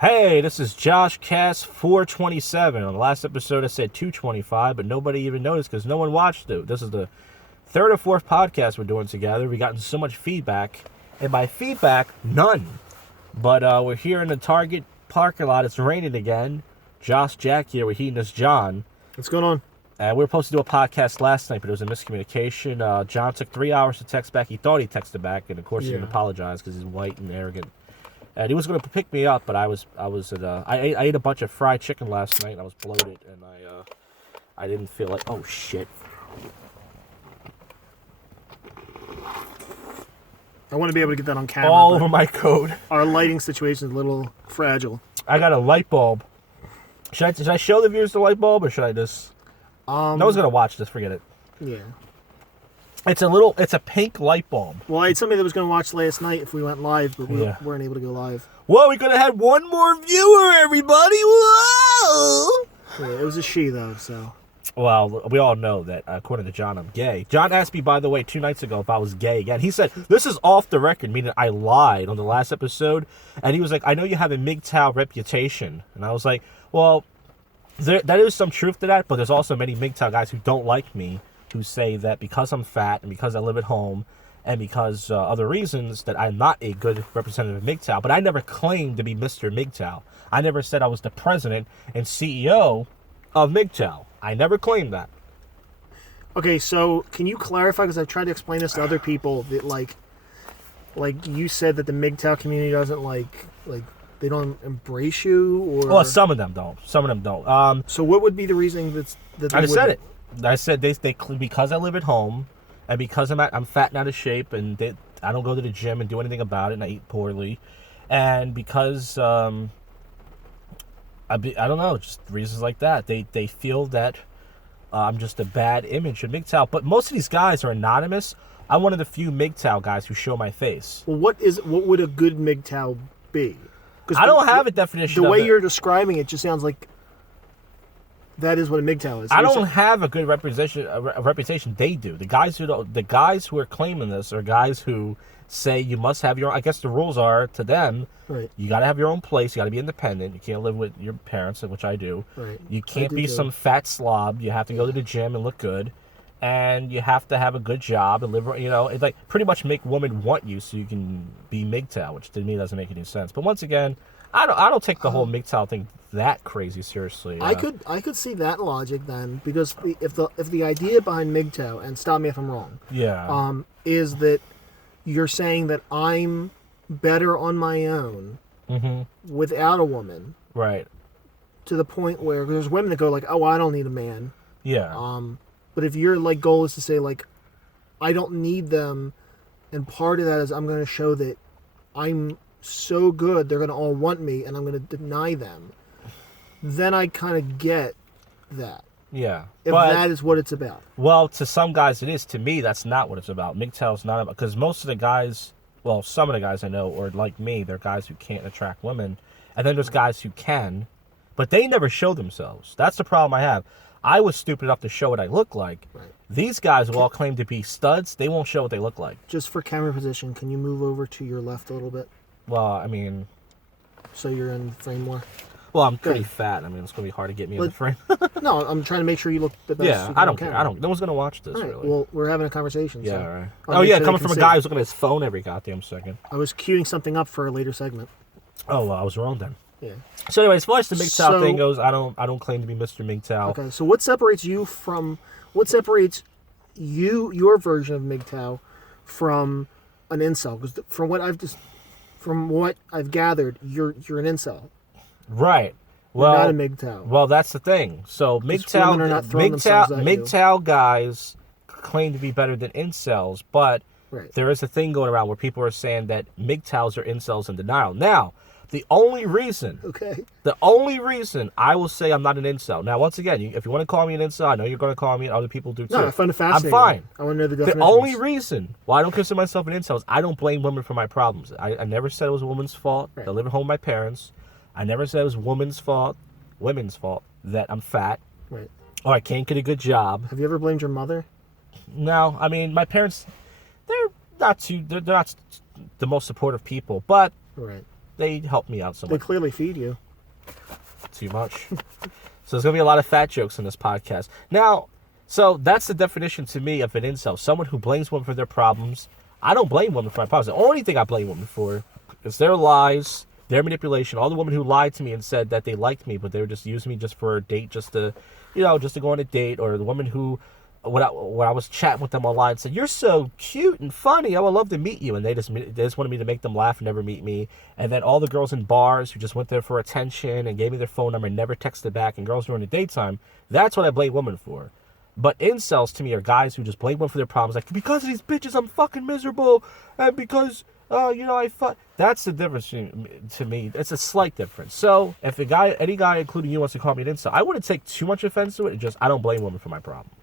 Hey, this is JoshCast 427. On the last episode, I said 225, but nobody even noticed because no one watched it. This is the third or fourth podcast we're doing together. We've gotten so much feedback, and by feedback, none. But we're here in the Target parking lot. It's raining again. JoshJak here. We're heating this John. What's going on? We were supposed to do a podcast last night, but it was a miscommunication. John took 3 hours to text back. He thought he texted back, and of course he didn't apologize because he's white and arrogant. And he was going to pick me up, but I ate a bunch of fried chicken last night, and I was bloated, and I didn't feel like, oh shit. I want to be able to get that on camera. All over my coat. Our lighting situation is a little fragile. I got a light bulb. Should I show the viewers the light bulb, or should I just? No one's gonna watch this. Forget it. Yeah. It's a pink light bulb. Well, I had somebody that was going to watch last night if we went live, but we weren't able to go live. Whoa, we could have had one more viewer, everybody. Whoa. Yeah, it was a she, though, so. Well, we all know that, according to John, I'm gay. John asked me, by the way, 2 nights ago if I was gay again. He said, this is off the record, meaning I lied on the last episode. And he was like, I know you have a mgtow reputation. And I was like, well, that is some truth to that, but there's also many mgtow guys who don't like me, who say that because I'm fat and because I live at home and because other reasons that I'm not a good representative of mgtow. But I never claimed to be Mr. mgtow. I never said I was the president and CEO of mgtow. I never claimed that. Okay, so can you clarify, because I've tried to explain this to other people, that like you said that the mgtow community doesn't like they don't embrace you, or... Well, some of them don't. Some of them don't. So what would be the reasoning that I just said it. I said they because I live at home, and because I'm fat and out of shape, and I don't go to the gym and do anything about it, and I eat poorly, and because I don't know, just reasons like that. They feel that I'm just a bad image of mgtow. But most of these guys are anonymous. I'm one of the few mgtow guys who show my face. Well, what would a good mgtow be? I don't have a definition. The way you're describing it just sounds like that is what a mgtow is. I don't have a good reputation. They do. The guys who are claiming this are guys who say you must have your own. I guess the rules are to them. Right. You got to have your own place. You got to be independent. You can't live with your parents, which I do. Right. You can't be some fat slob. You have to go to the gym and look good, and you have to have a good job and live. You know, it's like pretty much make women want you so you can be mgtow, which to me doesn't make any sense. But once again, I don't take the whole mgtow thing that crazy seriously. I could see that logic then, because if the idea behind mgtow, and stop me if I'm wrong, is that you're saying that I'm better on my own without a woman, right? To the point where there's women that go like, oh, I don't need a man. Yeah. But if your goal is to say like, I don't need them, and part of that is I'm going to show that I'm so good they're going to all want me, and I'm going to deny them, then I kind of get that. Yeah. If that is what it's about. Well, to some guys it is. To me, that's not what it's about. mgtow's not about, because most of the guys, well, some of the guys I know, or like me, they're guys who can't attract women, and then there's guys who can, but they never show themselves. That's the problem I have. I was stupid enough to show what I look like. Right. These guys will all claim to be studs. They won't show what they look like. Just for camera position, can you move over to your left a little bit? Well, I mean... So you're in the frame more? Well, I'm pretty fat. I mean, it's going to be hard to get me in the frame. No, I'm trying to make sure you look the best. Yeah, I don't care. No one's going to watch this, right, really. Well, we're having a conversation. Yeah, so right. Oh, yeah, coming from a guy who's looking at his phone every goddamn second. I was queuing something up for a later segment. Oh, well, I was wrong then. Yeah. So anyway, as far as the mgtow thing goes, I don't claim to be Mr. mgtow. Okay, so what separates your version of mgtow from an incel? Because from what I've gathered, you're an incel. Right. Well, you're not a mgtow. Well, that's the thing. So mgtow guys claim to be better than incels, but there is a thing going around where people are saying that mgtows are incels in denial. Now, the only reason I will say I'm not an incel. Now, once again, if you want to call me an incel, I know you're going to call me, and other people do too. No, I find it fascinating. I'm fine. I want to know the definition. The only reason why I don't consider myself an incel is I don't blame women for my problems. I never said it was a woman's fault. I live at home with my parents. I never said it was women's fault that I'm fat. Right. Or I can't get a good job. Have you ever blamed your mother? No, I mean, my parents, they're not the most supportive people, but right. they help me out so They much. clearly feed you. Too much. So there's going to be a lot of fat jokes in this podcast. Now, so that's the definition to me of an incel. Someone who blames women for their problems. I don't blame women for my problems. The only thing I blame women for is their lies, their manipulation. All the women who lied to me and said that they liked me, but they were just using me just for a date, just to go on a date. Or the woman who, when I was chatting with them online, said, "You're so cute and funny. I would love to meet you." And they just wanted me to make them laugh and never meet me. And then all the girls in bars who just went there for attention and gave me their phone number and never texted back, and girls during the daytime. That's what I blame women for. But incels to me are guys who just blame women for their problems. Like, because of these bitches, I'm fucking miserable. And because, that's the difference to me. It's a slight difference. So if any guy, including you, wants to call me an incel, I wouldn't take too much offense to it. I don't blame women for my problems.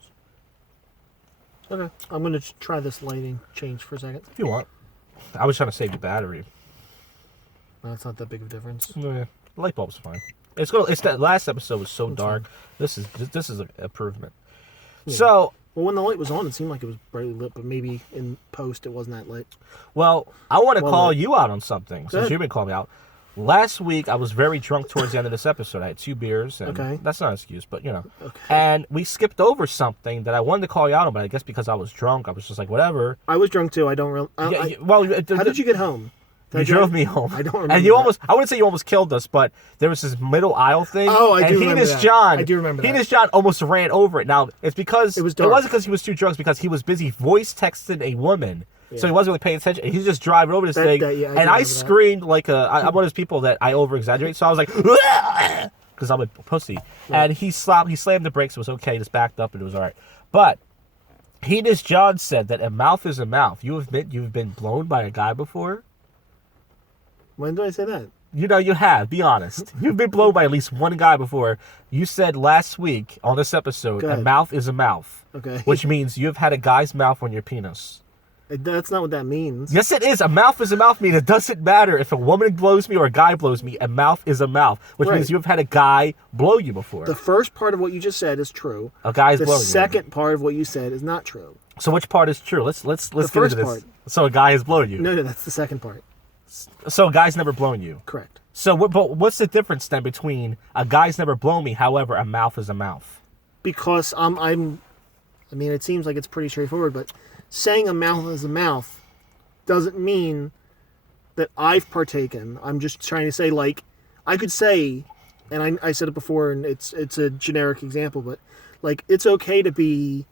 Okay. I'm going to try this lighting change for a second. If you want. I was trying to save the battery. Well, that's not that big of a difference. Yeah, the light bulb's fine. It's that last episode was so dark. This is an improvement. Yeah. So, well, when the light was on, it seemed like it was brightly lit, but maybe in post it wasn't that lit. Well, I want to call you out on something since you've been calling me out. Last week, I was very drunk towards the end of this episode. I had 2 beers, and that's not an excuse, but Okay. And we skipped over something that I wanted to call you out on, but I guess because I was drunk, I was just like, whatever. I was drunk too. I don't really. How did you get home? You drove me home. I don't remember. And I wouldn't say you almost killed us, but there was this middle aisle thing. Oh, I do remember that. John, I do remember that. Heinous John almost ran over it. Now, it's because... It was dark. It wasn't because he was too drunk. It's because he was busy voice texting a woman. Yeah. So he wasn't really paying attention. He's just driving over this thing. And I screamed like I'm one of those people that I over-exaggerate. So I was like... Because I'm a pussy. Yeah. And he slammed the brakes. It was okay. Just backed up and it was all right. But... Heinous John said that a mouth is a mouth. You admit you've been blown by a guy before? When did I say that? You have. Be honest. You've been blown by at least one guy before. You said last week on this episode, a mouth is a mouth. Okay. Which means you've had a guy's mouth on your penis. That's not what that means. Yes, it is. A mouth is a mouth. Means it doesn't matter if a woman blows me or a guy blows me. A mouth is a mouth, which means you've had a guy blow you before. The first part of what you just said is true. A guy's blowing you. The second part of what you said is not true. So which part is true? Let's get into this. Part. So a guy has blown you. No, that's the second part. So a guy's never blown you. Correct. So but what's the difference then between a guy's never blown me, however, a mouth is a mouth? Because I mean, it seems like it's pretty straightforward, but saying a mouth is a mouth doesn't mean that I've partaken. I'm just trying to say, like, I could say, and I said it before, and it's a generic example, but like, it's okay to be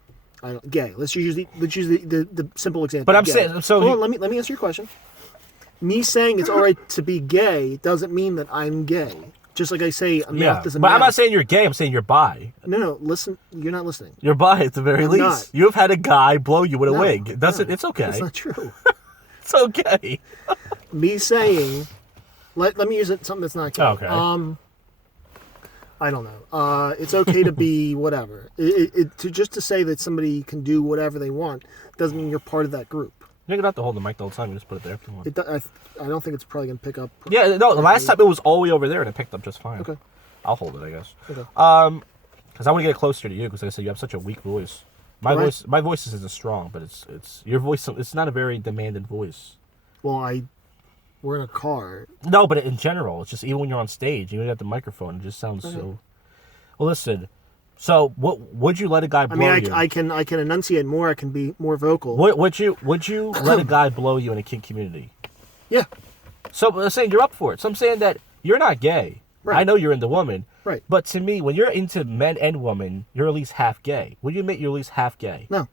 gay. Let's use the simple example. But I'm saying, so hold on, let me answer your question. Me saying it's all right to be gay doesn't mean that I'm gay. Just like I say, a mouth is a mouth. But I'm not saying you're gay. I'm saying you're bi. No, listen. You're not listening. You're bi at the very least. Not. You've had a guy blow you with a wig. It's okay. That's not true. It's okay. Me saying, let me use something that's not gay. Okay. I don't know. It's okay to be whatever. Just to say that somebody can do whatever they want doesn't mean you're part of that group. You're going to have to hold the mic the whole time. You just put it there if you want. I don't think it's probably going to pick up. Yeah, no, the last time it was all the way over there and it picked up just fine. Okay. I'll hold it, I guess. Okay. Because I want to get closer to you because like I said, you have such a weak voice. My voice isn't strong, but it's your voice. It's not a very demanding voice. Well, we're in a car. No, but in general, it's just even when you're on stage, you got the microphone, it just sounds so. Well, listen. So, would you let a guy blow you? I can enunciate more. I can be more vocal. Would you let a guy blow you in a kink community? Yeah. So I'm saying you're up for it. So I'm saying that you're not gay. Right. I know you're into women. Right. But to me, when you're into men and women, you're at least half gay. Would you admit you're at least half gay? No.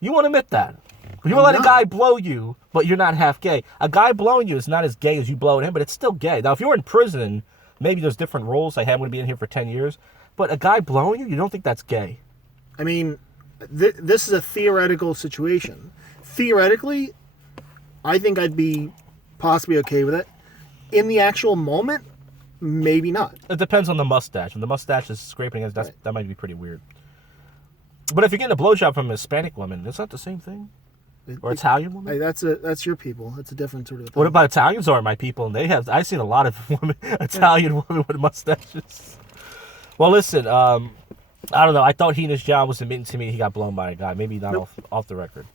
You won't admit that. You won't let a guy blow you, but you're not half gay. A guy blowing you is not as gay as you blowing him, but it's still gay. Now, if you're in prison, maybe there's different rules. Like, hey, I'm going to be in here for 10 years. But a guy blowing you don't think that's gay. I mean, this is a theoretical situation. Theoretically, I think I'd be possibly okay with it. In the actual moment, maybe not. It depends on the mustache. When the mustache is scraping against, that might be pretty weird. But if you're getting a blowjob from a Hispanic woman, it's not the same thing. Or Italian woman. That's your people. That's a different sort of thing. What about Italians are my people? And I've seen a lot of Italian women with mustaches. Well, listen, I don't know. I thought Heinous John was admitting to me he got blown by a guy. Maybe not off the record.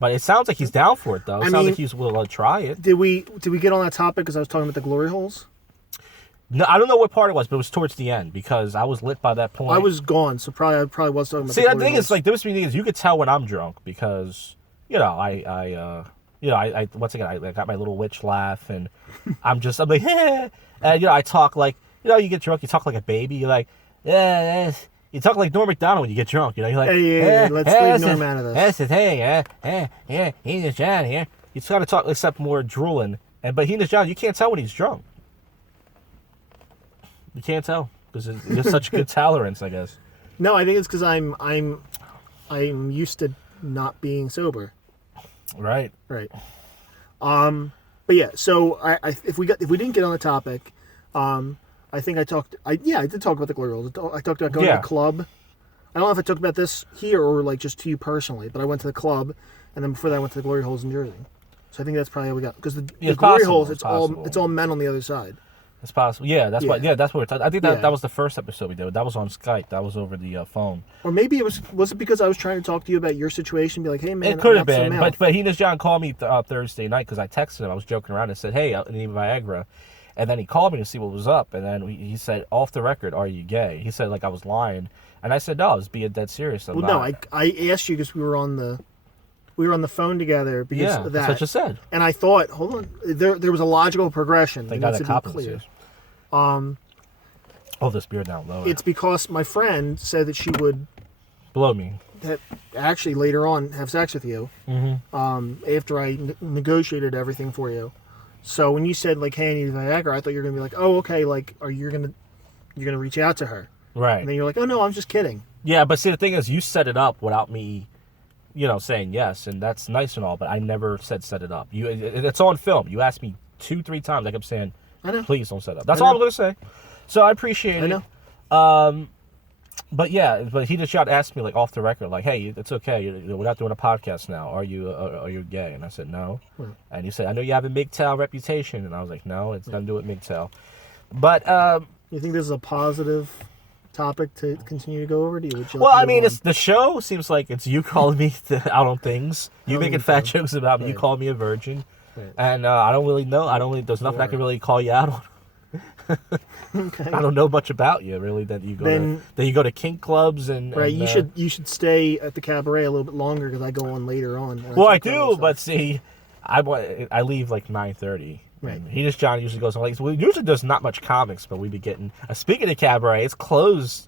But it sounds like he's down for it, though. It sounds like he's willing to try it. Did we get on that topic because I was talking about the glory holes? No, I don't know what part it was, but it was towards the end because I was lit by that point. I was gone, so I probably was talking about. See, the thing is, like, the difference between is you could tell when I'm drunk because, I once again I got my little witch laugh and I'm like, hey, and I talk like, you get drunk, you talk like a baby, you're like, yeah. You talk like Norm Macdonald when you get drunk, you're like, hey, let's leave Norm out of this. He's John here. You just gotta talk except more drooling, but he's John. You can't tell when he's drunk. You can't tell because there's such good tolerance, I guess. No, I think it's because I'm used to not being sober. Right. Right. But yeah. So if we didn't get on the topic, I think I did talk about the glory holes. I talked about going to the club. I don't know if I talked about this here or like just to you personally, but I went to the club, and then before that I went to the glory holes in Jersey. So I think that's probably how we got because the glory holes it's all men on the other side. It's possible. Yeah, that's what we're talking. I think that was the first episode we did. That was on Skype. That was over the phone. Or maybe it was it because I was trying to talk to you about your situation? Be like, hey man, it could have been. But Heenan John called me Thursday night because I texted him. I was joking around and said, hey, I need Viagra, and then he called me to see what was up, and then he said, off the record, are you gay? He said like I was lying, and I said no, I was being dead serious. No, I asked you because we were on the phone together because of that. That's what you said. And I thought, hold on, there was a logical progression. They got a clear. This beer down low. It's because my friend said that she would blow me. Actually, later on, have sex with you. Mm-hmm. After I negotiated everything for you. So when you said like, "Hey, I need Viagra," I thought you were gonna be like, "Oh, okay." Like, you're gonna reach out to her, right? And then you're like, "Oh no, I'm just kidding." Yeah, but see, the thing is, you set it up without me, saying yes, and that's nice and all. But I never said set it up. It's on film. You asked me 2-3 times. I kept saying, I know. Please don't set up. That's all I'm gonna say. So I appreciate it. I know. But he just asked me like off the record, like, hey, it's okay. We're not doing a podcast now. Are you gay? And I said no. And he said, I know you have a mgtow reputation, and I was like, no, it's nothing to do with mgtow. But you think this is a positive topic to continue to go over? It's the show seems like it's you calling me out on things. You making fat jokes about me. You call me a virgin. Right. And I don't really know. There's nothing I can really call you out on. Okay. I don't know much about you really. That you go to kink clubs and right. You should stay at the cabaret a little bit longer because I go on later on. Well, I do, but see, I leave like 9:30. Right. John usually goes on like usually there's not much comics, but we be getting. Speaking of cabaret, it's closed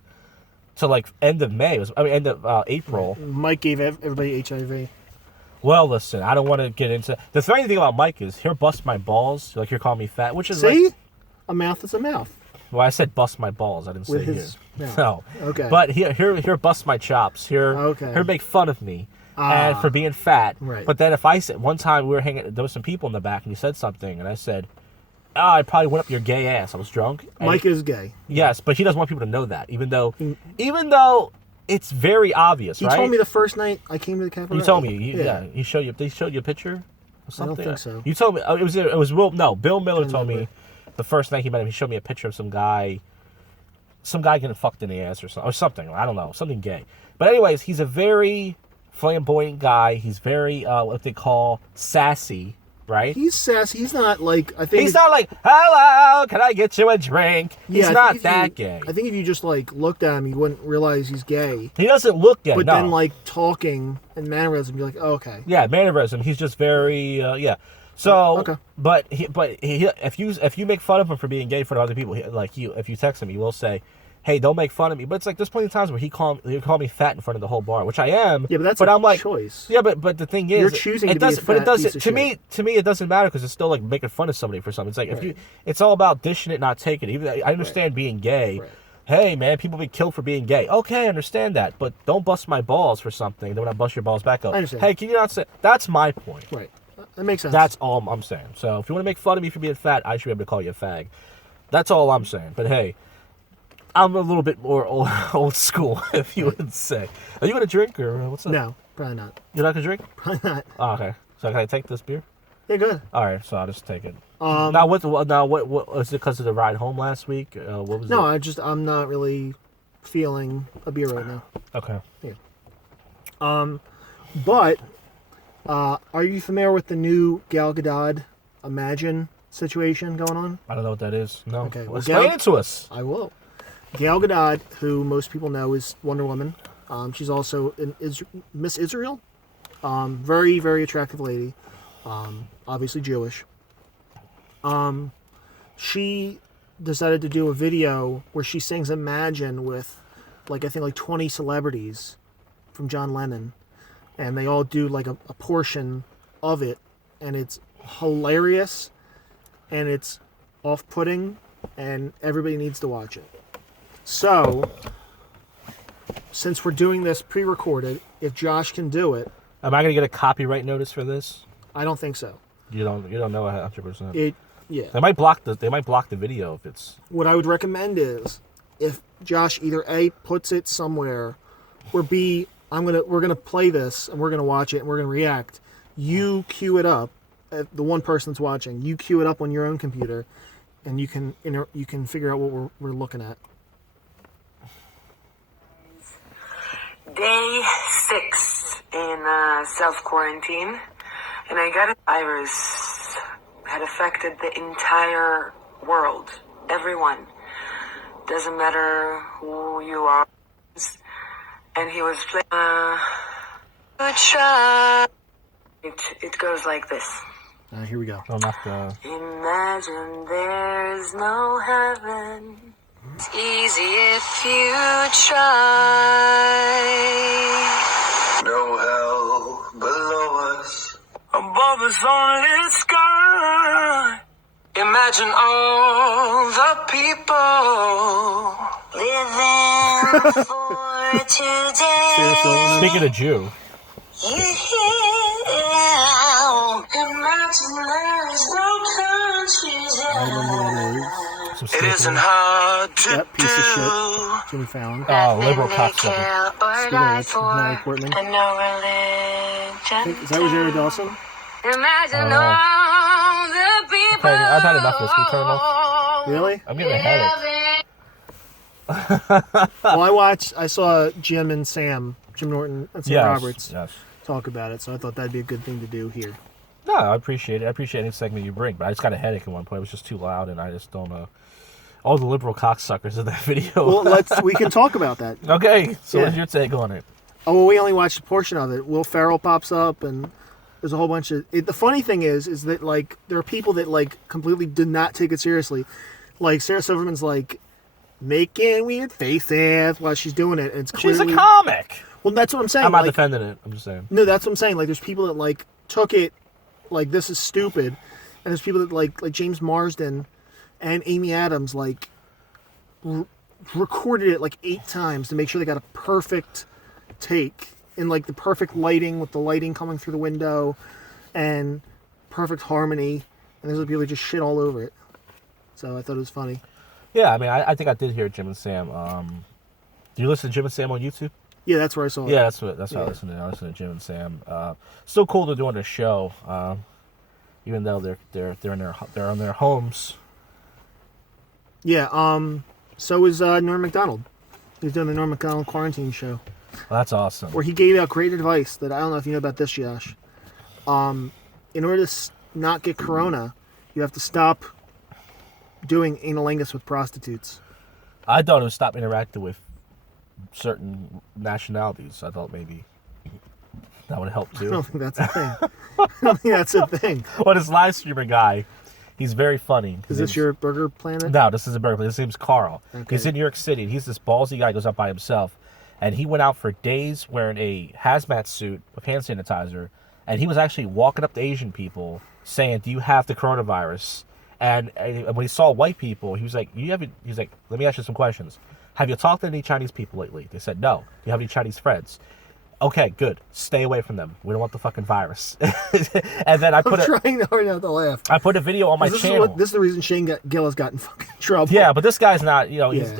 to like end of May. End of April. Mike gave everybody HIV. Well, listen, I don't want to get into the funny thing about Mike is he'll bust my balls like you're calling me fat, which is see, a mouth is a mouth. Well, I said bust my balls. I didn't say his here. No. Okay. But here bust my chops. Here make fun of me and for being fat. Right. But then if I said one time we were hanging, there was some people in the back and you said something and I said, I probably went up your gay ass. I was drunk. Mike is gay. Yes, but he doesn't want people to know that, even though it's very obvious, right? He told me the first night I came to the cabaret. You told me, he showed you. They showed you a picture or something. I don't think so. You told me it was Will. No, Bill Miller told me the first night he met him. He showed me a picture of some guy getting fucked in the ass or something. I don't know, something gay. But anyways, he's a very flamboyant guy. He's very what they call sassy. Right? He's sassy. He's not like he's not like, hello, can I get you a drink? Yeah, he's not that gay. I think if you just like looked at him, you wouldn't realize he's gay. He doesn't look gay. But then like talking and mannerism, you're like, oh, okay. Yeah, mannerism. He's just very So, okay. But if you make fun of him for being gay in front of other people, if you text him, he will say, hey, don't make fun of me. But it's like there's plenty of times where he called me fat in front of the whole bar, which I am. Yeah, but I'm like, choice. Yeah, but the thing is, you're choosing to be a fat but it doesn't. Piece of to me, it doesn't matter because it's still like making fun of somebody for something. It's like it's all about dishing it, not taking it. Even I understand being gay. Right. Hey man, people be killed for being gay. Okay, I understand that, but don't bust my balls for something. Then when I bust your balls back up, I understand. Hey, can you not say? That's my point. Right. That makes sense. That's all I'm saying. So if you want to make fun of me for being fat, I should be able to call you a fag. That's all I'm saying. But hey, I'm a little bit more old school, if you would say. Are you going to drink or what's up? No, probably not. You're not going to drink? Probably not. Oh, okay. So can I take this beer? Yeah, good. All right, so I'll just take it. Now, what was it because of the ride home last week? What was it? No, I'm not really feeling a beer right now. Okay. Yeah. But Are you familiar with the new Gal Gadot Imagine situation going on? I don't know what that is. No. Okay, Well, well, explain it to us. I will. Gal Gadot, who most people know is Wonder Woman. She's also Miss Israel. Very, very attractive lady. Obviously Jewish. She decided to do a video where she sings Imagine with, I think 20 celebrities from John Lennon. And they all do, a portion of it. And it's hilarious. And it's off-putting. And everybody needs to watch it. So, since we're doing this pre-recorded, if Josh can do it... Am I going to get a copyright notice for this? I don't think so. You don't know 100%. Yeah. They might block the video if it's... What I would recommend is if Josh either A, puts it somewhere, or B, we're gonna play this and we're gonna watch it and we're gonna react. You queue it up, the one person that's watching. You queue it up on your own computer, and you can figure out what we're looking at. Day 6 in self-quarantine, and I got a virus had affected the entire world. Everyone. Doesn't matter who you are. And he was playing... It goes like this. Here we go. Oh, not the... Imagine there's no heaven. It's easy if you try. No hell below us. Above us only sky. Imagine all the people living for today. Speaking of Jew. Imagine there's no countries. I don't know what it is. It Isn't hard to Yep, piece of shit. Jimmy Fallon. Oh, liberal cocksucker. Speaking of which, Natalie Portman. And no religion. Is that Rosario Dawson? Imagine all the people. Okay, I've had enough of this. Can you turn it off? Really? I'm getting a headache. Well, I saw Jim Norton and Sam Roberts talk about it, so I thought that'd be a good thing to do here. No, I appreciate it. I appreciate any segment you bring, but I just got a headache at one point. It was just too loud, and I just don't know. All the liberal cocksuckers in that video. Well, we can talk about that. Okay, so Yeah. what's your take on it? Oh, well, we only watched a portion of it. Will Ferrell pops up, and there's a whole bunch of... The funny thing is that, there are people that, completely did not take it seriously. Sarah Silverman's, making weird faces while she's doing it, and it's clearly... She's a comic! Well, that's what I'm saying. I'm not defending it. I'm just saying. No, that's what I'm saying. There's people that, took it, this is stupid, and there's people that, like James Marsden and Amy Adams, recorded it, 8 times to make sure they got a perfect take in, the perfect lighting with the lighting coming through the window and perfect harmony, and there's people that just shit all over it. So I thought it was funny. Yeah, I mean, I think I did hear Jim and Sam. Do you listen to Jim and Sam on YouTube? Yeah, that's where I saw it. Yeah, that's how I listen to it. I listen to Jim and Sam. Still cool they're doing their show, even though they're in their homes. Yeah. So is Norm Macdonald. He's doing the Norm Macdonald quarantine show. Well, that's awesome. Where he gave out great advice that I don't know if you know about this, Josh. In order to not get corona, you have to stop doing analingus with prostitutes. I thought it would stop interacting with certain nationalities. I thought maybe that would help too. I don't think that's a thing. I don't think that's a thing. Well, this live streamer guy, he's very funny. Is this your Burger Planet? No, this is a Burger Planet. His name's Carl. Okay. He's in New York City. And he's this ballsy guy, goes out by himself. And he went out for days wearing a hazmat suit with hand sanitizer. And he was actually walking up to Asian people saying, "Do you have the coronavirus?" And when he saw white people, he was like, he's like, "Let me ask you some questions. Have you talked to any Chinese people lately?" They said, "No." "Do you have any Chinese friends?" "Okay, good. Stay away from them. We don't want the fucking virus." And then I'm trying hard not to laugh. I put a video on my channel. This is the reason Shane Gillis got in fucking trouble. Yeah, but this guy's not, he's,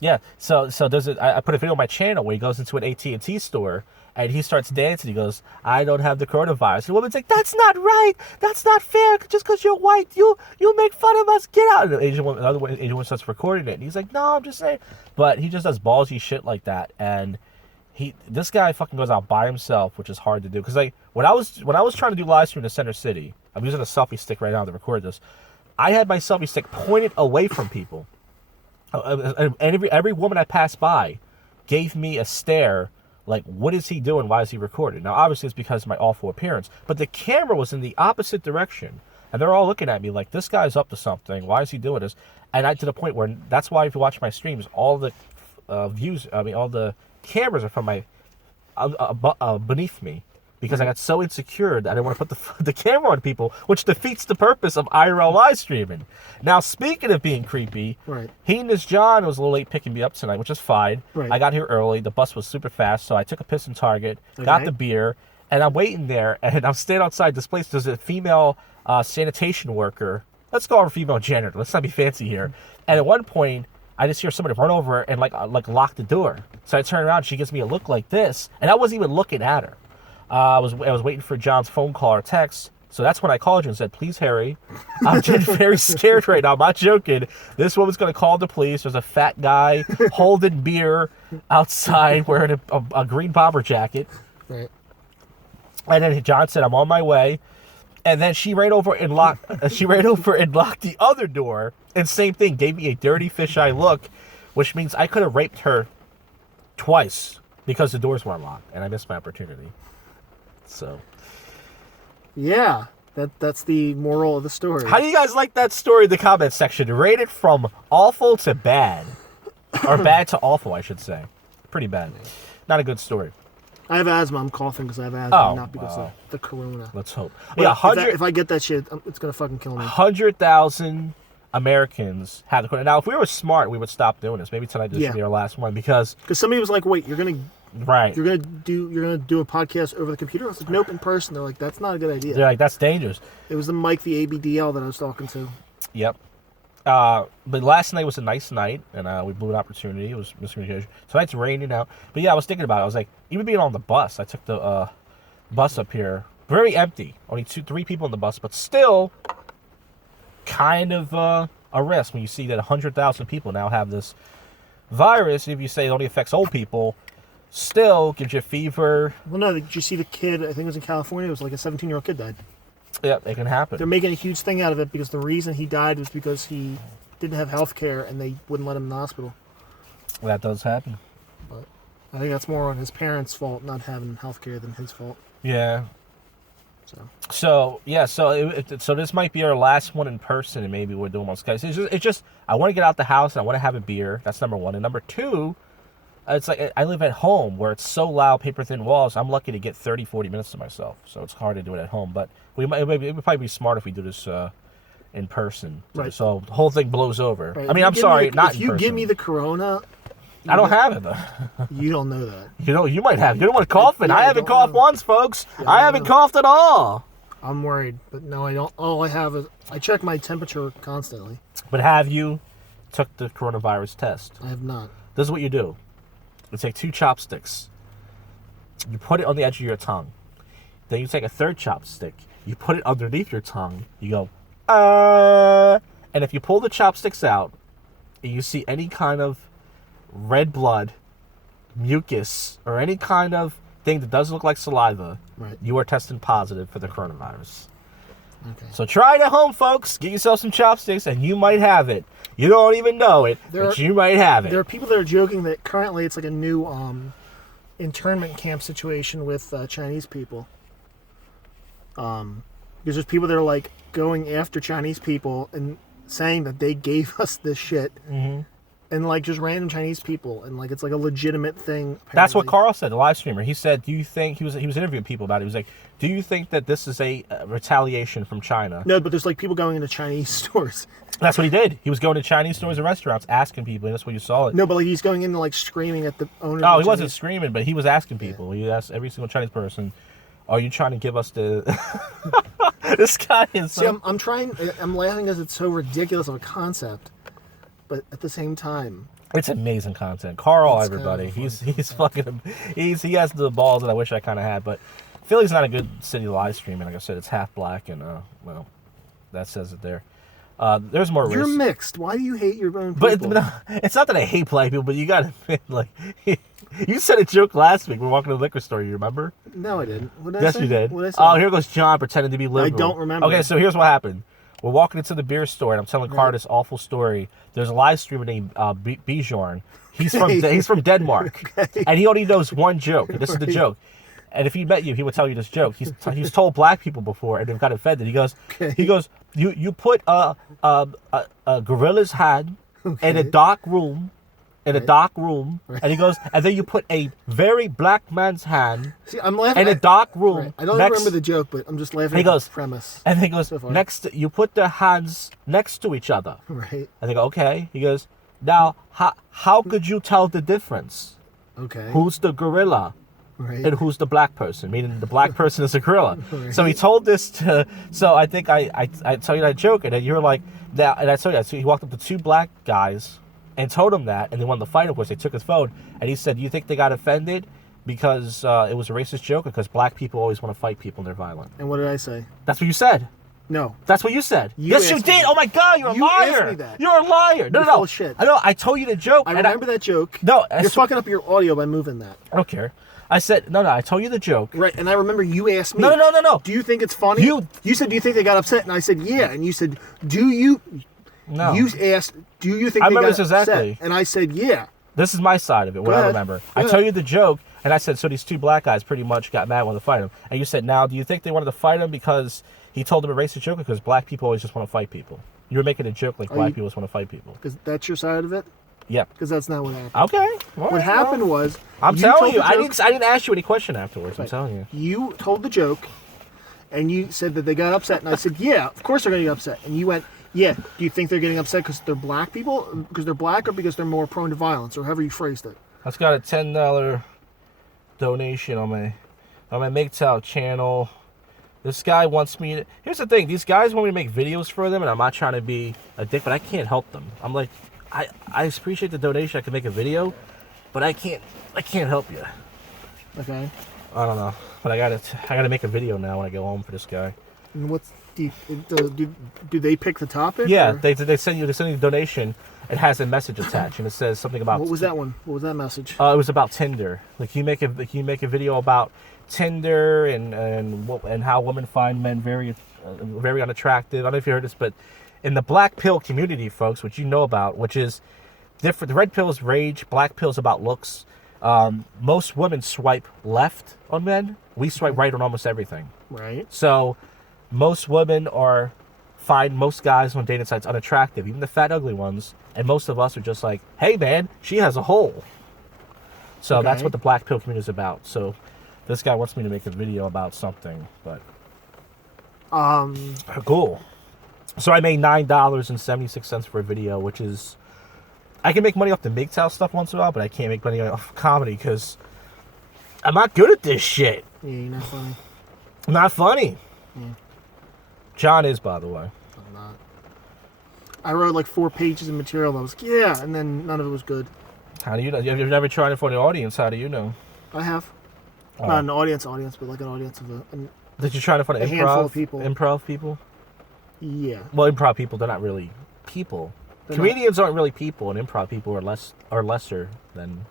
Yeah. So, so there's I put a video on my channel where he goes into an AT&T store and he starts dancing. He goes, "I don't have the coronavirus." And the woman's like, "That's not right. That's not fair. Just because you're white, you make fun of us. Get out." And the other Asian woman starts recording it. And he's like, "No, I'm just saying." But he just does ballsy shit like that. And This guy fucking goes out by himself, which is hard to do. Because like when I was trying to do live stream in Center City, I'm using a selfie stick right now to record this. I had my selfie stick pointed away from people, and every woman I passed by gave me a stare. Like, what is he doing? Why is he recording? Now, obviously, it's because of my awful appearance. But the camera was in the opposite direction. And they're all looking at me like, this guy's up to something. Why is he doing this? And to the point where, that's why if you watch my streams, all the all the cameras are from my, beneath me. Because I got so insecure that I didn't want to put the camera on people, which defeats the purpose of IRL live streaming. Now, speaking of being creepy, Right. he and his John was a little late picking me up tonight, which is fine. Right. I got here early. The bus was super fast, so I took a piss in Target, got Okay. the beer, and I'm waiting there, and I'm standing outside this place. There's a female sanitation worker. Let's call her a female janitor. Let's not be fancy here. And at one point, I just hear somebody run over and like lock the door. So I turn around, she gives me a look like this, and I wasn't even looking at her. I was waiting for John's phone call or text, so that's when I called you and said, "Please, Harry, I'm getting very scared right now. I'm not joking. This woman's gonna call the police. There's a fat guy holding beer outside wearing a green bomber jacket." Right. And then John said, "I'm on my way." And then she ran over and locked. She ran over and locked the other door. And same thing, gave me a dirty fisheye look, which means I could have raped her twice because the doors were unlocked, and I missed my opportunity. So, Yeah, that's the moral of the story. how do you guys like that story in the comment section? Rate it from awful to bad. Or bad to awful, I should say. Pretty bad. Not a good story. I have asthma. I'm coughing because I have asthma, Oh, not because of the corona. Let's hope. But Yeah, if I get that shit, it's gonna fucking kill me. 100,000 Americans have the corona. Now, if we were smart, we would stop doing this. Maybe tonight Yeah. should be our last one because, Because somebody was like, "Wait, you're gonna right. do a podcast over the computer?" I was like, "Nope, in person." They're like, "That's not a good idea." They're like, that's dangerous. It was the Mike, the ABDL that I was talking to. Yep. But last night was a nice night, and we blew an opportunity. It was miscommunication. Tonight's raining out. But yeah, I was thinking about it. I was like, even being on the bus, I took the bus up here, very empty. Only 3 people on the bus, but still kind of a risk when you see that 100,000 people now have this virus. If you say it only affects old people, still gives you fever. Well, no, did you see the kid? I think it was in California. It was like a 17-year-old kid died. Yeah, it can happen. They're making a huge thing out of it because the reason he died was because he didn't have health care and they wouldn't let him in the hospital. That does happen. But I think that's more on his parents' fault not having health care than his fault. Yeah. So So this might be our last one in person, and maybe we're doing on Skype. It's just I want to get out the house and I want to have a beer. That's number one. And number two, it's like I live at home where it's so loud, paper thin walls. I'm lucky to get 30, 40 minutes to myself, so it's hard to do it at home. But it would probably be smart if we do this in person, Right. so the whole thing blows over. right, I mean, I'm sorry, not if in you person. give me the corona, I don't have it though. you don't know that. You might have. You don't want to cough it. Yeah, I I haven't don't coughed know. once, folks. Yeah, I I haven't know. coughed at all. I'm worried, but no, I don't. All I have is I check my temperature constantly. But have you took the coronavirus test? I have not. This is what you do. You take 2 chopsticks. You put it on the edge of your tongue. Then you take a 3rd chopstick. You put it underneath your tongue. You go, and if you pull the chopsticks out and you see any kind of red blood, mucus, or any kind of thing that doesn't look like saliva, Right. you are testing positive for the coronavirus. Okay. So try it at home, folks. Get yourself some chopsticks, and you might have it. You don't even know it, but you might have it. There are people that are joking that currently it's like a new internment camp situation with Chinese people. Because there's people that are like going after Chinese people and saying that they gave us this shit. Mm-hmm. And like just random Chinese people, and like it's like a legitimate thing. That's what apparently. Carl said, the live streamer. He said, "Do you think he was interviewing people about it? He was like, do you think that this is a retaliation from China?" No, but there's like people going into Chinese stores. That's what he did. He was going to Chinese stores and restaurants asking people, and that's where you saw it. No, but like he's going in and like screaming at the owners. Oh, of he wasn't Chinese- screaming, but he was asking people. He asked every single Chinese person, "Are you trying to give us the?" This guy is. See, I'm trying. I'm laughing because it's so ridiculous of a concept, but at the same time, It's amazing content. Carl, It's everybody. kind of He's fucking he has the balls that I wish I kind of had, but Philly's not a good city to live stream, and like I said, it's half black, and well, that says it there. There's more You're race. mixed. Why do you hate your own people? But no, it's not that I hate black people, but you gotta admit, like, you said a joke last week. We were walking to the liquor store. You remember? No, I didn't. What did I Yes, say? you did. What did I say? Oh, here goes John pretending to be liberal. don't remember. Okay, so here's what happened. We're walking into the beer store, and I'm telling Carter this awful story. There's a live streamer named Bjorn. He's from Denmark, and he only knows one joke. And this is the joke. And if he met you, he would tell you this joke. He's told black people before, and they've got offended. He goes, you put a gorilla's hand in a dark room, and he goes, and then you put a very black man's hand See, I'm laughing in a dark room. Right. I don't remember the joke, but I'm just laughing He at goes, the premise. And he goes, so far. you put their hands next to each other. Right. And they go, okay. He goes, now, how could you tell the difference? Okay. Who's the gorilla? Right. And who's the black person? Meaning the black person is a gorilla. Right. So he told this to. So I think I tell you that joke, and then you're like, now, and I told you that. So he walked up to two black guys and told them that, and they wanted to fight. Of course, they took his phone, and he said, "Do you think they got offended because it was a racist joke, or because black people always want to fight people and they're violent?" And what did I say? That's what you said. No. That's what you said. You Yes, you asked me did. that. Oh my God, you're a You liar. asked me that. You're a liar. No, You're no, full no. of shit. I know. I told you the joke. I and remember that joke. No, You're fucking up your audio by moving that. I don't care. I said no. I told you the joke. Right, and I remember you asked me. No. Do you think it's funny? You said, do you think they got upset? And I said, yeah. And you said, do you? No. You asked, do you think I they remember got this exactly. upset? And I said, yeah. This is my side of it. What I ahead. remember. Go I ahead. told you the joke, and I said, so these two black guys pretty much got mad when they fight him. And you said, now, do you think they wanted to fight him because he told them a racist joke, or because black people always just want to fight people? You were making a joke like black people just want to fight people. Because that's your side of it. Yep. Because that's not what happened. Okay. What happened was, I'm you telling told you, the I joke- didn't ask you any question afterwards. I'm telling you. You told the joke, and you said that they got upset, and I said, yeah, of course they're going to get upset. And you went, yeah, do you think they're getting upset because they're black people, because they're black, or because they're more prone to violence, or however you phrased it? I've got a $10 donation on my mgtow channel. This guy wants me to... Here's the thing. These guys want me to make videos for them, and I'm not trying to be a dick, but I can't help them. I'm like, I appreciate the donation. I can make a video, but I can't help you. Okay. I don't know, but I gotta make a video now when I go home for this guy. And what's do they pick the topic? Yeah, or- they send you a donation. It has a message attached, and it says something about... What was that one? What was that message? It was about Tinder. Like, you make a video about Tinder and how women find men very unattractive. I don't know if you heard this, but in the black pill community, folks, which you know about, which is different. The red pill is rage. Black pill is about looks. Most women swipe left on men. We swipe right on almost everything. Right. So most women find most guys on dating sites unattractive, even the fat, ugly ones. And most of us are just like, hey, man, she has a hole. So that's what the black pill community is about. So this guy wants me to make a video about something, but cool. So I made $9.76 for a video, which is, I can make money off the mgtow stuff once in a while, but I can't make money off comedy because I'm not good at this shit. Yeah, you're not funny. I'm not funny. John is, by the way. I'm not. I wrote like 4 pages of material. And I was like, yeah, and then none of it was good. How do you know? You've never tried it for the audience. How do you know? I have. Oh. Not an audience, but like an audience of Did you try to find a handful of people. Improv people? Yeah. Well, improv people, they're not really people. They're Comedians aren't really people, and improv people are lesser than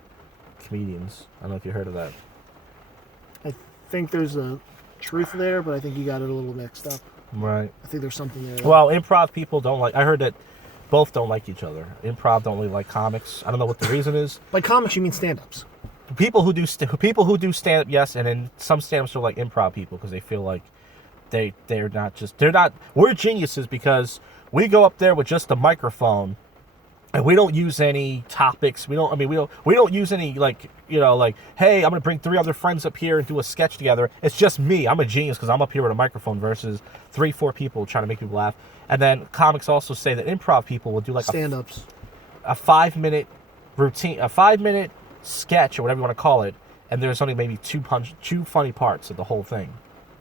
comedians. I don't know if you heard of that. I think there's a truth there, but I think you got it a little mixed up. Right. I think there's something there. Well, improv people don't like... I heard that both don't like each other. Improv don't really like comics. I don't know what the reason is. By comics, you mean stand-ups. People who do stand-up, yes, and then some stand-ups are like improv people because they feel like they're not... We're geniuses because we go up there with just a microphone and we don't use any topics. We don't use any, like, hey, I'm going to bring 3 other friends up here and do a sketch together. It's just me. I'm a genius because I'm up here with a microphone versus 3-4 people trying to make people laugh. And then comics also say that improv people will do like stand-ups. a 5-minute routine, a 5-minute sketch or whatever you want to call it, and there's only maybe 2 funny parts of the whole thing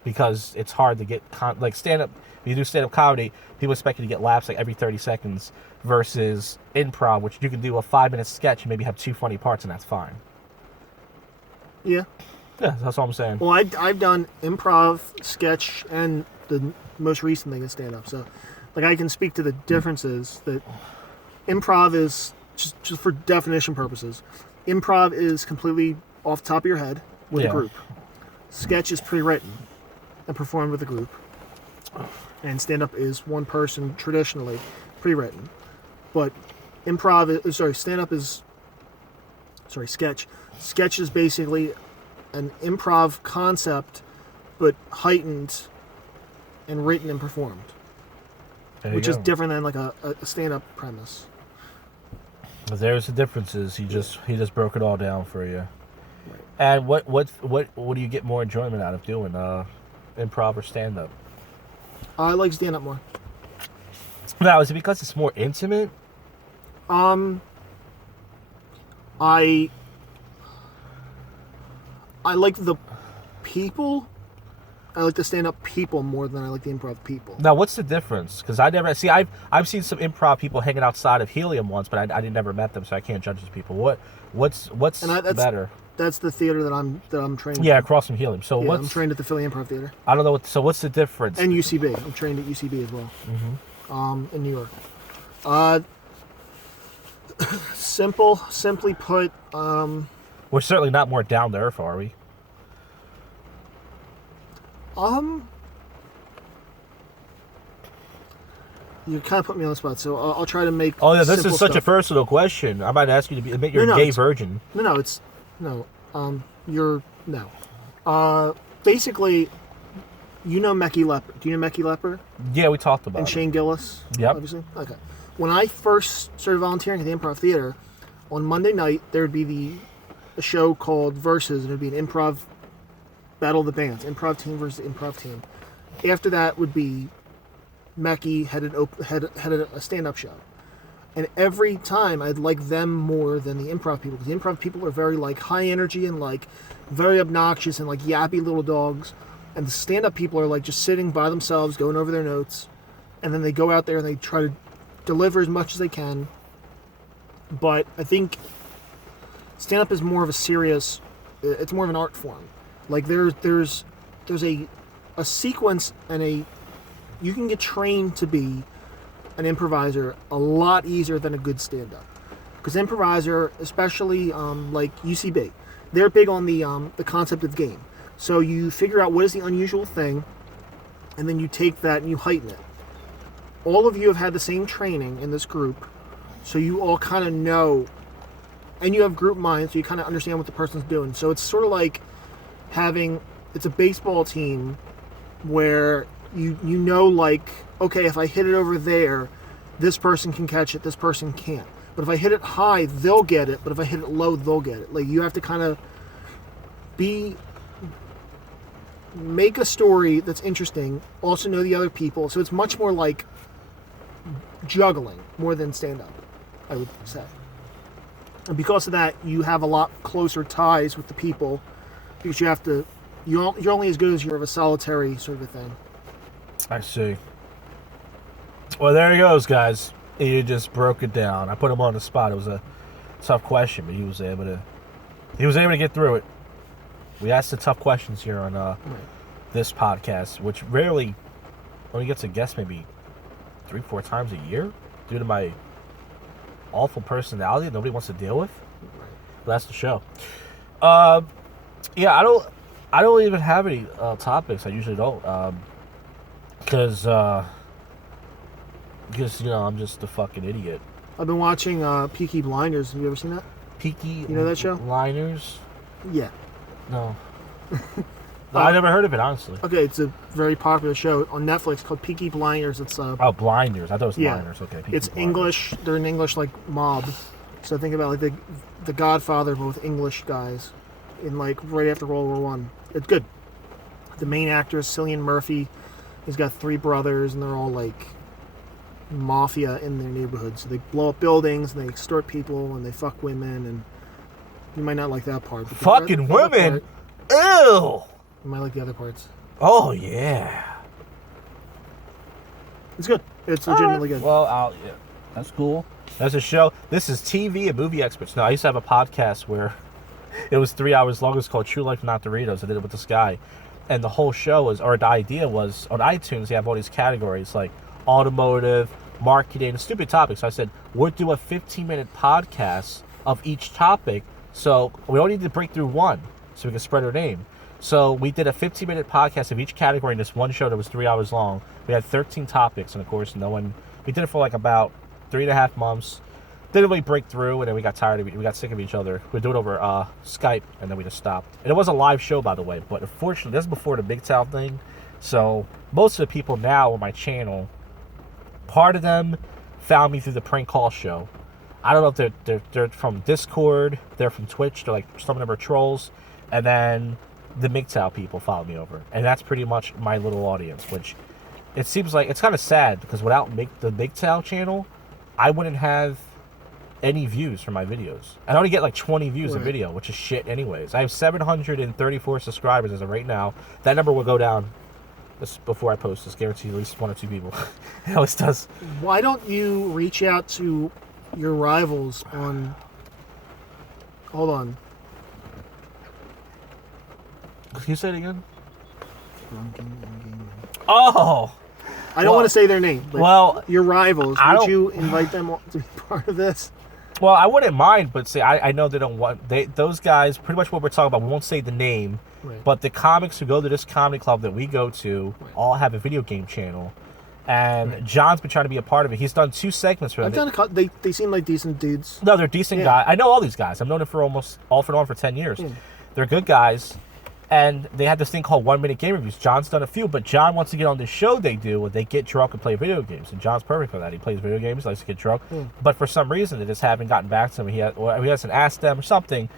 because it's hard to get like stand-up. If you do stand-up comedy, people expect you to get laughs like every 30 seconds versus improv, which you can do a 5-minute sketch and maybe have 2 funny parts, and that's fine. Yeah. Yeah, that's all I'm saying. Well, I've done improv, sketch, and the most recent thing is stand-up. So like I can speak to the differences that improv is just for definition purposes. Improv is completely off the top of your head with a Yeah. group. Sketch is pre-written and performed with a group. And stand-up is one person traditionally pre-written. But sketch. Sketch is basically an improv concept, but heightened and written and performed, There you which is go. different than like a stand-up premise. There's the differences. He just broke it all down for you. And what do you get more enjoyment out of doing? Improv or stand up? I like stand-up more. Now, is it because it's more intimate? I like the people. I like the stand-up people more than I like the improv people. Now, what's the difference? Because I never see. I've seen some improv people hanging outside of Helium once, but I never met them, so I can't judge those people. What's that's better? That's the theater that I'm trained. Yeah, in. across from Helium. So I'm trained at the Philly Improv Theater I don't know. So what's the difference? and UCB. I'm trained at UCB as well. In New York. Simply put, We're certainly not more down to earth, are we? you kind of put me on the spot, so I'll try to make. Oh yeah, this simple is such a stuff. personal question. I might ask you to admit you're No, a gay it's- virgin. No, it's no. You're no. Basically, you know Mecky Leper. Do you know Mecky Leper Yeah, we talked about and it. Shane Gillis? Yep. Obviously. Okay. When I first started volunteering at the Improv Theater, on Monday night there would be a show called Versus, and it would be an improv battle of the bands, improv team versus improv team. After that would be Mecky had a stand-up show. And every time I'd like them more than the improv people, because the improv people are very like high energy and like very obnoxious and like yappy little dogs, and the stand-up people are like just sitting by themselves, going over their notes, and then they go out there and they try to deliver as much as they can. But I think stand-up is more of a serious, it's more of an art form. Like there's a sequence and you can get trained to be an improviser a lot easier than a good stand-up, because improviser, especially like UCB, they're big on the concept of game. So you figure out what is the unusual thing, and then you take that and you heighten it. All of you have had the same training in this group, so you all kind of know, and you have group minds, so you kind of understand what the person's doing. So it's sort of like it's a baseball team where you know, like, okay, if I hit it over there, this person can catch it, this person can't. But if I hit it high, they'll get it, but if I hit it low, they'll get it. Like, you have to kind of make a story that's interesting, also know the other people, so it's much more like juggling more than stand-up, I would say. And because of that, you have a lot closer ties with the people, because you're only as good as you're of a solitary sort of a thing. I see. Well, there he goes, guys. He just broke it down. I put him on the spot. It was a tough question, but he was able to get through it. We asked the tough questions here on this podcast, which rarely only gets a guest maybe 3-4 times a year due to my awful personality that nobody wants to deal with. But that's the show. Yeah, I don't even have any topics. I usually don't. Because you know, I'm just a fucking idiot. I've been watching Peaky Blinders. Have you ever seen that? Peaky You know that show? Liners? Yeah. No. No, I never heard of it, honestly. Okay, it's a very popular show on Netflix called Peaky Blinders. It's Oh, Blinders. I thought it was yeah. Liners. Okay, Peaky It's Blinders. English. They're an English like mob. So think about like the Godfather, but with English guys, in like right after World War One. It's good. The main actor is Cillian Murphy. He's got 3 brothers, and they're all like mafia in their neighborhood. So they blow up buildings, and they extort people, and they fuck women, and you might not like that part. But Fucking the other women? part, Ew! you might like the other parts. Oh, yeah. It's good. It's legitimately good. Well, yeah, that's cool. That's a show. This is TV and movie experts. Now, I used to have a podcast where it was 3 hours long. It's called True Life Not Doritos. I did it with this guy. And the whole show was, or the idea was, on iTunes, they have all these categories like automotive, marketing, stupid topics. So I said, we'll do a 15-minute podcast of each topic, so we don't need to break through one, so we can spread our name. So we did a 15-minute podcast of each category in this one show that was 3 hours long. We had 13 topics, and of course, we did it for like about 3.5 months. Didn't really break through, and then we got tired of it. We got sick of each other. We would do it over Skype, and then we just stopped. And it was a live show, by the way, but unfortunately, this is before the mgtow thing. So most of the people now on my channel, part of them found me through the prank call show. I don't know if they're from Discord, they're from Twitch, they're like, some of them are trolls, and then the mgtow people followed me over. And that's pretty much my little audience, which it seems like, it's kind of sad, because without the mgtow channel, I wouldn't have any views for my videos. I only get like 20 views a video, which is shit anyways. I have 734 subscribers as of right now. That number will go down before I post this. Guarantee at least 1 or 2 people. It always does. Why don't you reach out to your rivals on... Hold on. Can you say it again? Oh! I don't want to say their name, but well, your rivals, would you invite them to be part of this? Well, I wouldn't mind, but see, I know they don't want... Those guys, pretty much what we're talking about, we won't say the name, Right. but the comics who go to this comedy club that we go to all have a video game channel. And John's been trying to be a part of it. He's done 2 segments for them. They seem like decent dudes. No, they're decent guys. I know all these guys. I've known them for almost off and on for 10 years. They're good guys. And they have this thing called 1-minute game reviews. John's done a few, but John wants to get on this show they do where they get drunk and play video games. And John's perfect for that. He plays video games, likes to get drunk. But for some reason, they just haven't gotten back to him. He hasn't asked them or something.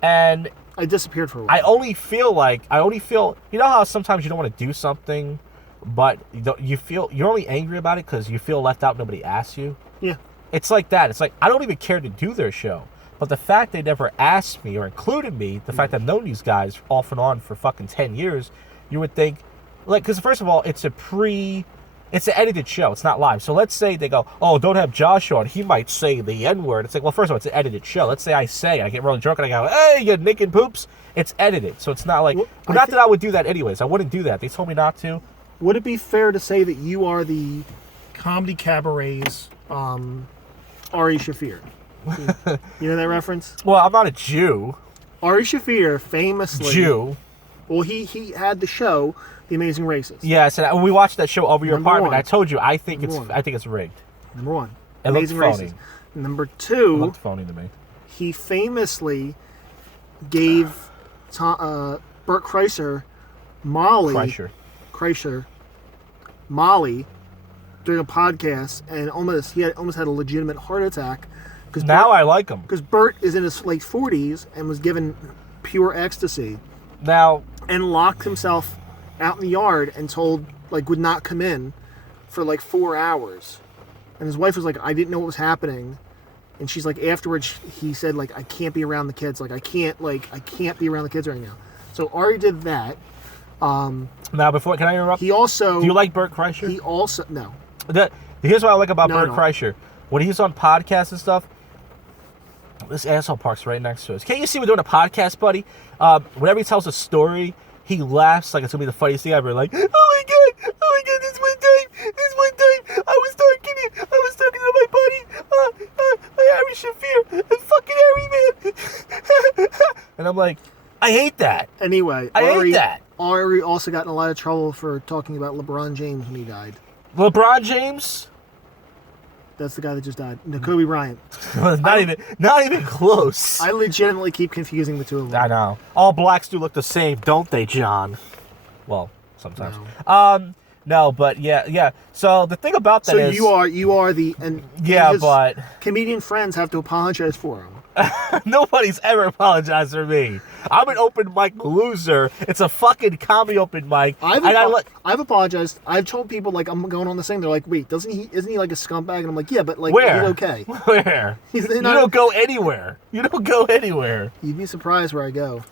And I disappeared for a while. I only feel, you know how sometimes you don't want to do something, but you're only angry about it because you feel left out, nobody asks you? Yeah. It's like that. It's like, I don't even care to do their show. But the fact they never asked me or included me, the fact I've known these guys off and on for fucking 10 years, you would think, like, because first of all, it's an edited show. It's not live. So let's say they go, oh, don't have Josh on. He might say the N-word. It's like, well, first of all, it's an edited show. Let's say I get really drunk and I go, hey, you naked poops. It's edited. So it's not like, not that I would do that anyways. I wouldn't do that. They told me not to. Would it be fair to say that you are the comedy cabaret's Ari Shaffir? You know that reference? Well, I'm not a Jew. Ari Shaffir famously... Jew. Well, he had the show, The Amazing Racist. Yes, and we watched that show over your Number apartment. one. I told you, I think it's rigged. Number 1. It Amazing looked phony. Racist. Number It 2, looked phony to me. he famously gave Bert Kreischer Molly during a podcast, and he almost had a legitimate heart attack. Now I like him. Because Bert is in his late 40s and was given pure ecstasy Now, and locked himself out in the yard and would not come in for 4 hours. And his wife was like, I didn't know what was happening. And she's like, afterwards, he said, I can't be around the kids. I can't be around the kids right now. So Ari did that. now can I interrupt? He also... Do you like Bert Kreischer? He also... No. Here's what I like about Bert No. Kreischer. When he's on podcasts and stuff, this asshole parks right next to us. Can't you see we're doing a podcast, buddy? Whenever he tells a story, he laughs like it's going to be the funniest thing ever. Like, oh my God, this one time, I was talking to my buddy, Ari Shaffir, and fucking Ari, man. And I'm like, I hate that. Anyway, I hate that. Ari also got in a lot of trouble for talking about LeBron James when he died. LeBron James? That's the guy that just died. No, Kobe Bryant. not even close. I legitimately keep confusing the two of them. I know. All blacks do look the same, don't they, John? Well, sometimes. No. No, but yeah. So the thing about that is, you are the his but comedian friends have to apologize for him. nobody's ever apologized for me. I'm an open mic loser. It's a fucking comedy open mic. I've apologized. I've told people I'm going on this thing. They're like, wait, isn't he like a scumbag? And I'm like, yeah, but where? he's okay. Where? You don't go anywhere. You don't go anywhere. You'd be surprised where I go.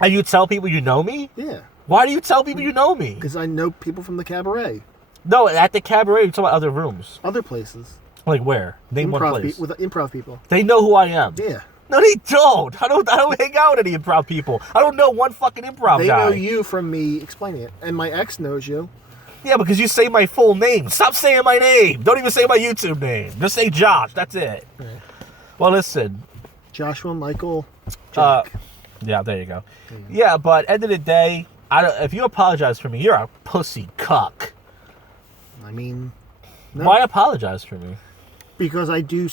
And you tell people you know me? Yeah. Why do you tell people you know me? Because I know people from the cabaret. No, at the cabaret, you're talking about other rooms. Other places. Like where? Name one place. With improv people. They know who I am. Yeah. No, they don't. I don't hang out with any improv people. I don't know one fucking improv guy. They know you from me explaining it. And my ex knows you. Yeah, because you say my full name. Stop saying my name. Don't even say my YouTube name. Just say Josh. That's it. Right. Well, listen. Joshua Michael Jack. Yeah, there you go. Yeah, but end of the day, if you apologize for me, you're a pussy cuck. I mean, no. Why apologize for me? Because I do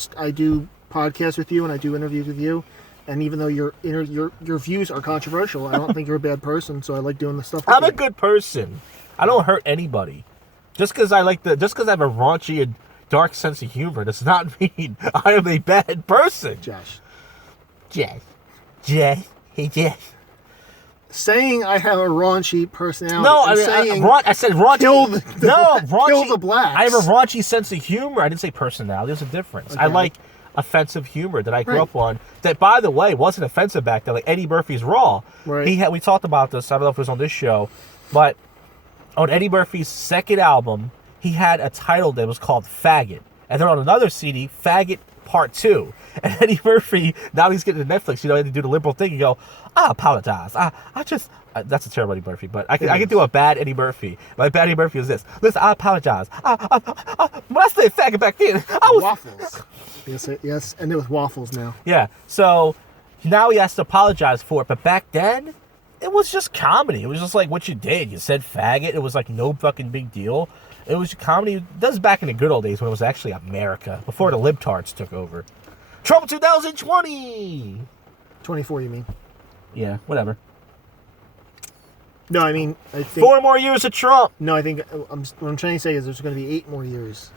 podcasts with you and I do interviews with you, and even though your views are controversial, I don't think you're a bad person. So I like doing the stuff. I'm a good person. I don't hurt anybody. Just because I have a raunchy and dark sense of humor does not mean I am a bad person. Josh. Hey, Josh. Saying I have a raunchy personality. No, I said raunchy. Kill the raunchy. blacks. I have a raunchy sense of humor. I didn't say personality. There's a difference. Okay. I like offensive humor that I grew up on. That, by the way, wasn't offensive back then. Like Eddie Murphy's Raw. Right. We talked about this. I don't know if it was on this show, but on Eddie Murphy's second album, he had a title that was called Faggot, and then on another CD, Faggot Part 2. And Eddie Murphy, now he's getting to Netflix, he had to do the liberal thing and go, I apologize. I just, that's a terrible Eddie Murphy, but I can do a bad Eddie Murphy. My bad Eddie Murphy is this. Listen, I apologize. When I said faggot back then, I was... Waffles. Yes, and it was waffles now. Yeah, so now he has to apologize for it, but back then, it was just comedy. It was just like what you did. You said faggot. It was like no fucking big deal. It was comedy. That was back in the good old days when it was actually America, before the libtards took over. Trump 2020! 24, you mean? Yeah, whatever. No, I mean, I think... 4 more years of Trump! No, I think... what I'm trying to say is there's going to be 8 more years.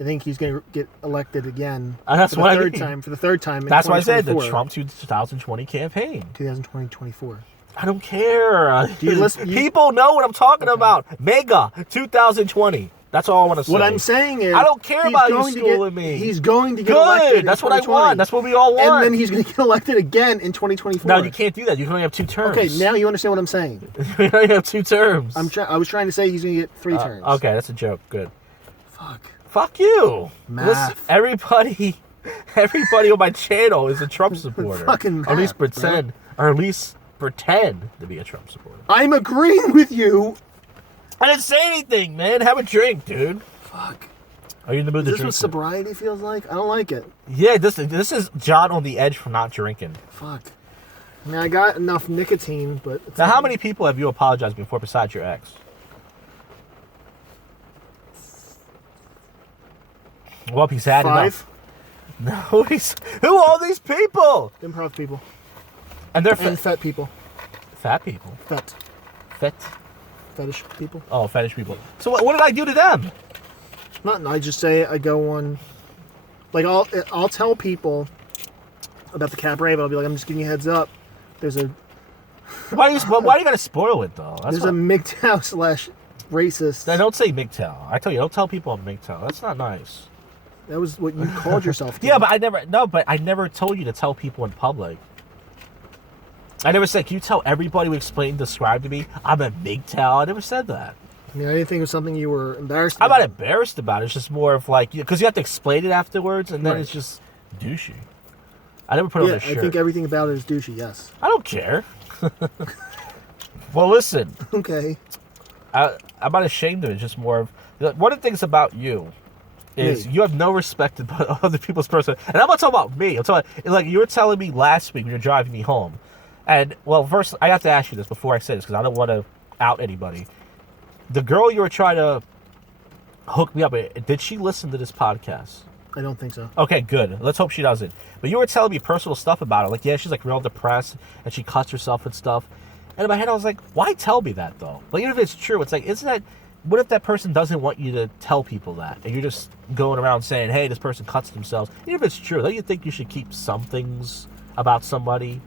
I think he's going to get elected again That's for the third time in That's why I said the 2024. Trump 2020 campaign. 2020-24. I don't care. Do you listen? People know what I'm talking about. Mega 2020. That's all I want to say. What I'm saying is, I don't care about you schooling me. He's going to get Good. elected. That's what I want. That's what we all want. And then he's going to get elected again in 2024. No, you can't do that. You can only have 2 terms. Okay, now you understand what I'm saying. You only have 2 terms. I was trying to say he's going to get 3 terms. Okay, that's a joke. Good. Fuck you. Math. Listen, everybody on my channel is a Trump supporter. Fucking math, or at least pretend. Or at least pretend to be a Trump supporter. I'm agreeing with you. I didn't say anything, man. Have a drink, dude. Fuck. Are you in the mood to Is this drink? what sobriety feels like? I don't like it. Yeah, this is John on the edge from not drinking. Fuck. I mean, I got enough nicotine, but... Now, how many people have you apologized before besides your ex? Well, he's had 5? enough. No, who are all these people? Improv people. And they're And fat people. fat people. Fat. Fetish people. Oh, fetish people. So what did I do to them? Nothing. I just say I go on... Like, I'll tell people about the cabaret, but I'll be like, I'm just giving you a heads up. There's a... Why do you gotta spoil it, though? There's a mgtow / racist. Now, don't say mgtow. I tell you, don't tell people I'm mgtow. That's not nice. That was what you called yourself. Yeah, but I never told you to tell people in public. I never said, can you tell everybody who explained, describe to me, I'm a mgtow? I never said that. I mean, I didn't think it was something you were embarrassed I'm about. not embarrassed about it. It's just more of like, because you have to explain it afterwards, and then Right. it's just douchey. I never put it on a shirt. I think everything about it is douchey, yes. I don't care. Well, listen. Okay. I'm not ashamed of it. It's just more of... One of the things about you is you have no respect for other people's person. And I'm not talking about me. I'm talking like you were telling me last week when you were driving me home. And, well, first, I have to ask you this before I say this because I don't want to out anybody. The girl you were trying to hook me up with, did she listen to this podcast? I don't think so. Okay, good. Let's hope she doesn't. But you were telling me personal stuff about her. Like, yeah, she's like real depressed and she cuts herself and stuff. And in my head, I was like, why tell me that though? Like, even if it's true, it's like, isn't that... What if that person doesn't want you to tell people that? And you're just going around saying, hey, this person cuts themselves. Even if it's true, don't you think you should keep some things about somebody?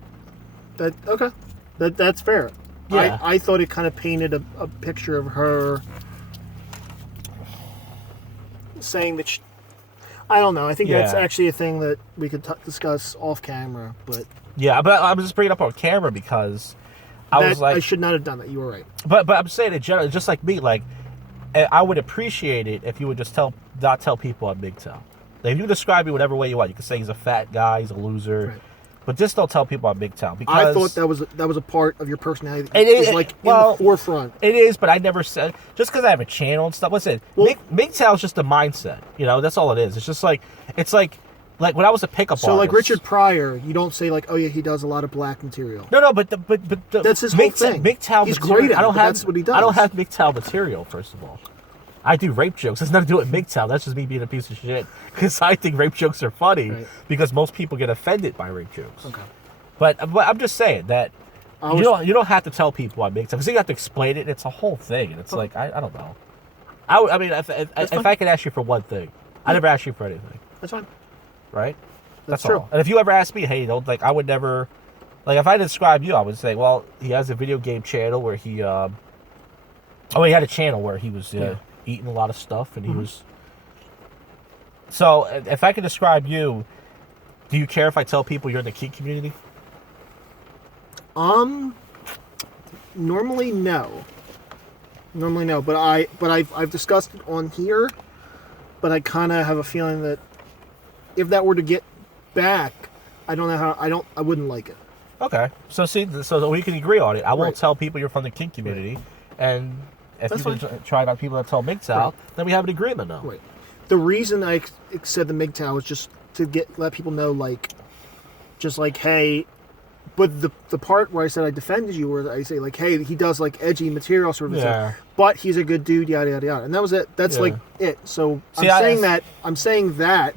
Okay. That's fair. Yeah. I thought it kind of painted a picture of her saying that I don't know. I think that's actually a thing that we could discuss off camera, but... Yeah, but I'm just bringing it up on camera because I was like... I should not have done that. You were right. But I'm saying in general, just like me, like, I would appreciate it if you would just not tell people I'm mgtow. Like, if you describe me whatever way you want, you can say he's a fat guy, he's a loser. Right. But just don't tell people on MGTow because I thought that was a part of your personality. It was like in the forefront. It is, but I never said just because I have a channel and stuff. Listen, MGTow is just a mindset. That's all it is. It's just like when I was a pickup so artist. Like Richard Pryor, you don't say like, oh yeah, he does a lot of black material. No, but that's his whole thing. MGTow He's material, great at it, that's what he does. I don't have MGTow material. First of all, I do rape jokes. It's nothing to do with MGTow. That's just me being a piece of shit because I think rape jokes are funny because most people get offended by rape jokes. Okay. But I'm just saying that you don't have to tell people on MGTow because you have to explain it. And it's a whole thing, and it's like I don't know. I mean, if I could ask you for one thing, I never ask you for anything. That's fine. Right? That's all. true. And if you ever ask me, hey, I would never, if I describe you, I would say, well, he has a video game channel where he had a channel where he was eating a lot of stuff, and he was. So, if I could describe you, do you care if I tell people you're in the kink community? Normally no, but I've discussed it on here, but I kind of have a feeling that if that were to get back, I don't know how, I wouldn't like it. Okay, so we can agree on it. I won't tell people you're from the kink community, and if you can try it on people that tell MGTow, then we have an agreement now. Right. The reason I said the MGTow is just to let people know, hey. But the part where I said I defended you, where I say hey, he does edgy material sort of thing, but he's a good dude, yada yada yada, and that was it. That's it. So I'm saying that,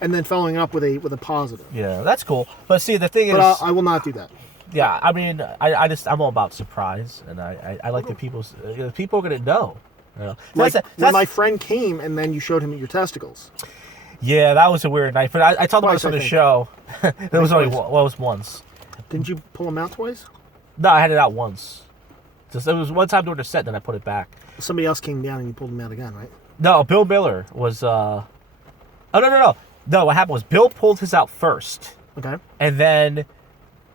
and then following up with a positive. Yeah, that's cool. But see, the thing is, I will not do that. Yeah, I mean, I'm all about surprise, and I like the people are gonna know. That's when my friend came, and then you showed him your testicles. Yeah, that was a weird night. But I talked about this on the show. It was only once. Didn't you pull them out twice? No, I had it out once. It was one time during the set, then I put it back. Somebody else came down and you pulled them out again, right? No, Bill Miller was. Oh no! No, what happened was Bill pulled his out first. Okay. And then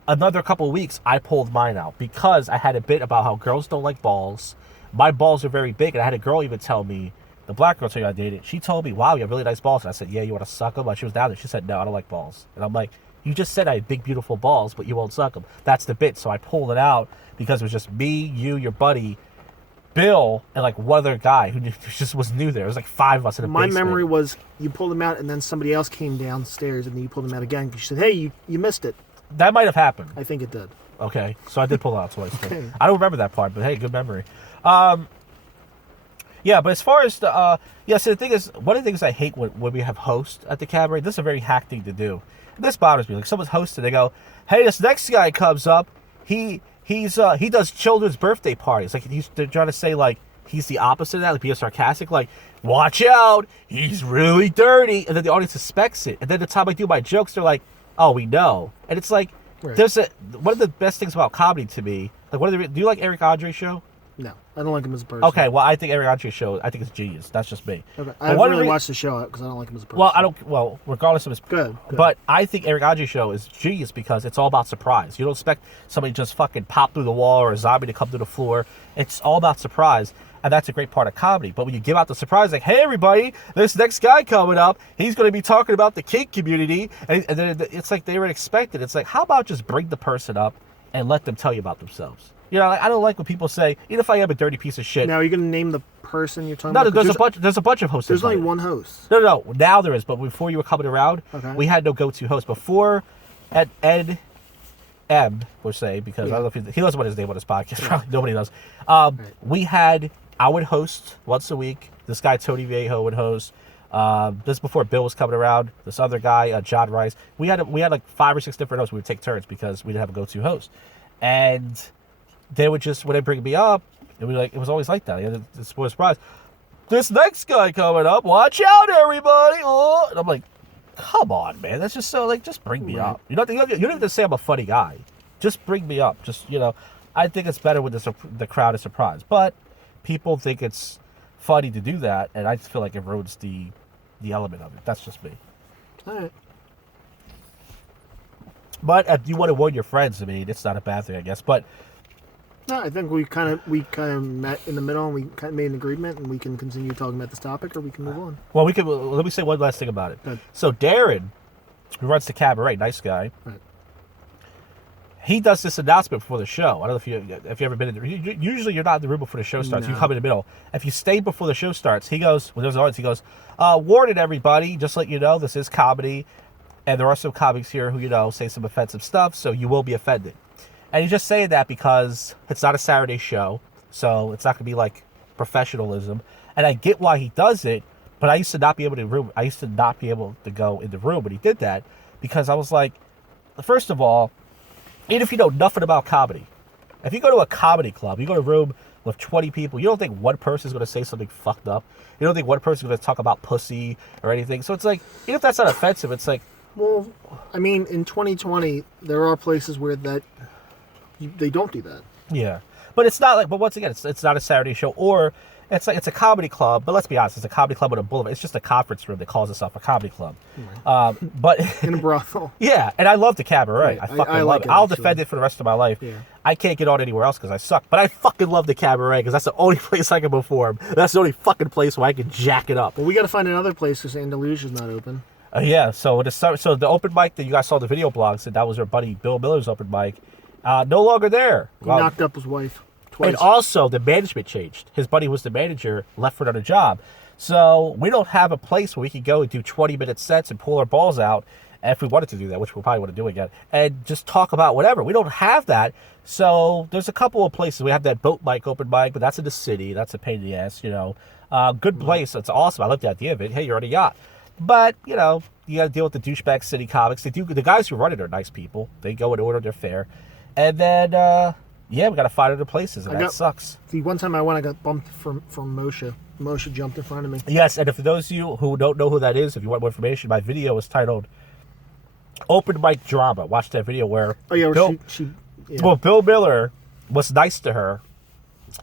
another couple of weeks, I pulled mine out because I had a bit about how girls don't like balls. My balls are very big, and I had a girl even tell me, the black girl I dated, she told me, "Wow, you have really nice balls." And I said, "Yeah, you want to suck them?" But she was down there. She said, "No, I don't like balls." And I'm like, you just said I had big, beautiful balls, but you won't suck them. That's the bit. So I pulled it out because it was just me, you, your buddy, Bill, and one other guy who just was new there. It was 5 of us in a basement. My memory was you pulled them out, and then somebody else came downstairs, and then you pulled them out again because you said, "Hey, you missed it." That might have happened. I think it did. Okay, so I did pull it out twice. Okay. I don't remember that part, but hey, good memory. Yeah, but as far as so the thing is, one of the things I hate when we have hosts at the cabaret, this is a very hack thing to do. This bothers me. Someone's hosting, they go, "Hey, this next guy comes up. He does children's birthday parties." They're trying to say he's the opposite of that, being sarcastic, "Watch out, he's really dirty," and then the audience suspects it. And then the time I do my jokes, they're like, "Oh, we know." And it's there's one of the best things about comedy to me. Do you like Eric Andre's show? No, I don't like him as a person. Okay, well, I think Eric Andre's show, I think it's genius. That's just me. Okay, I haven't really watched the show because I don't like him as a person. Well, regardless of his... Good. But I think Eric Andre's show is genius because it's all about surprise. You don't expect somebody to just fucking pop through the wall or a zombie to come through the floor. It's all about surprise, and that's a great part of comedy. But when you give out the surprise, "Hey, everybody, this next guy coming up, he's going to be talking about the kink community," and then it's they were expected. It's how about just bring the person up and let them tell you about themselves? I don't like when people say, even if I am a dirty piece of shit. Now, are you going to name the person you're talking about? No, there's a bunch of hosts. There's only one host. No. Now there is, but before you were coming around, we had no go-to host. Before, at Ed M, we'll say, because I don't know if he doesn't want his name on his podcast. Probably nobody does. We had, I would host once a week. This guy, Tony Viejo, would host. This before Bill was coming around. This other guy, John Rice. We had 5 or 6 different hosts. We would take turns because we didn't have a go-to host. And they would just, when they bring me up, it was always like that. It's a surprise. "This next guy coming up, watch out, everybody!" Oh, and I'm like, come on, man. That's just so just bring me up. You don't have to say I'm a funny guy. Just bring me up. Just I think it's better when the crowd is surprised. But people think it's funny to do that, and I just feel like it ruins the element of it. That's just me. All right. But if you want to warn your friends, I mean, it's not a bad thing, I guess. But no, I think we kind of met in the middle, and we kind of made an agreement, and we can continue talking about this topic, or we can move on. Well, let me say one last thing about it. Good. So Darren, who runs the cabaret, nice guy. Right. he does this announcement before the show. I don't know if you ever been in the, usually you're not in the room before the show starts. You No. come in the middle. If you stay before the show starts, he goes, when there's an audience, he goes, warning everybody, just let you know, this is comedy, and there are some comics here who, say some offensive stuff, so you will be offended. And he's just saying that because it's not a Saturday show, so it's not going to be like professionalism. And I get why he does it, but I used to not be able to go in the room when he did that, because I was like, first of all, even if you know nothing about comedy, if you go to a comedy club, you go to a room with 20 people, you don't think one person is going to say something fucked up. You don't think one person is going to talk about pussy or anything. So it's like, even if that's not offensive, it's like... Well, I mean, in 2020, there are places where they don't do that. Yeah. But it's not like... But once again, it's not a Saturday show. Or it's like it's a comedy club. But let's be honest, it's a comedy club with a boulevard. It's just a conference room that calls itself a comedy club. Right. But... In a brothel. Yeah, and I love the cabaret. Right. I fucking love like it. it, I'll actually. defend it for the rest of my life. Yeah. I can't get on anywhere else because I suck. But I fucking love the cabaret because that's the only place I can perform. That's the only fucking place where I can jack it up. Well, we got to find another place because Andalusia's not open. Yeah, so the open mic that you guys saw the video blog said that was our buddy Bill Miller's open mic. No longer there. He knocked up his wife twice. And also, the management changed. His buddy who was the manager, left for another job. So we don't have a place where we can go and do 20-minute sets and pull our balls out, if we wanted to do that, which we'll probably want to do again, and just talk about whatever. We don't have that. So there's a couple of places. We have that boat mic open mic, but that's in the city. That's a pain in the ass, Good place. It's awesome. I like the idea of it. Hey, you're on a yacht. But, you got to deal with the douchebag city comics. The guys who run it are nice people. They go and order their fare. And then, we got to find other places, and that sucks. The one time I went, I got bumped from Moshe. Moshe jumped in front of me. Yes, and for those of you who don't know who that is, if you want more information, my video is titled Open Mic Drama. Watch that video where Bill Miller was nice to her,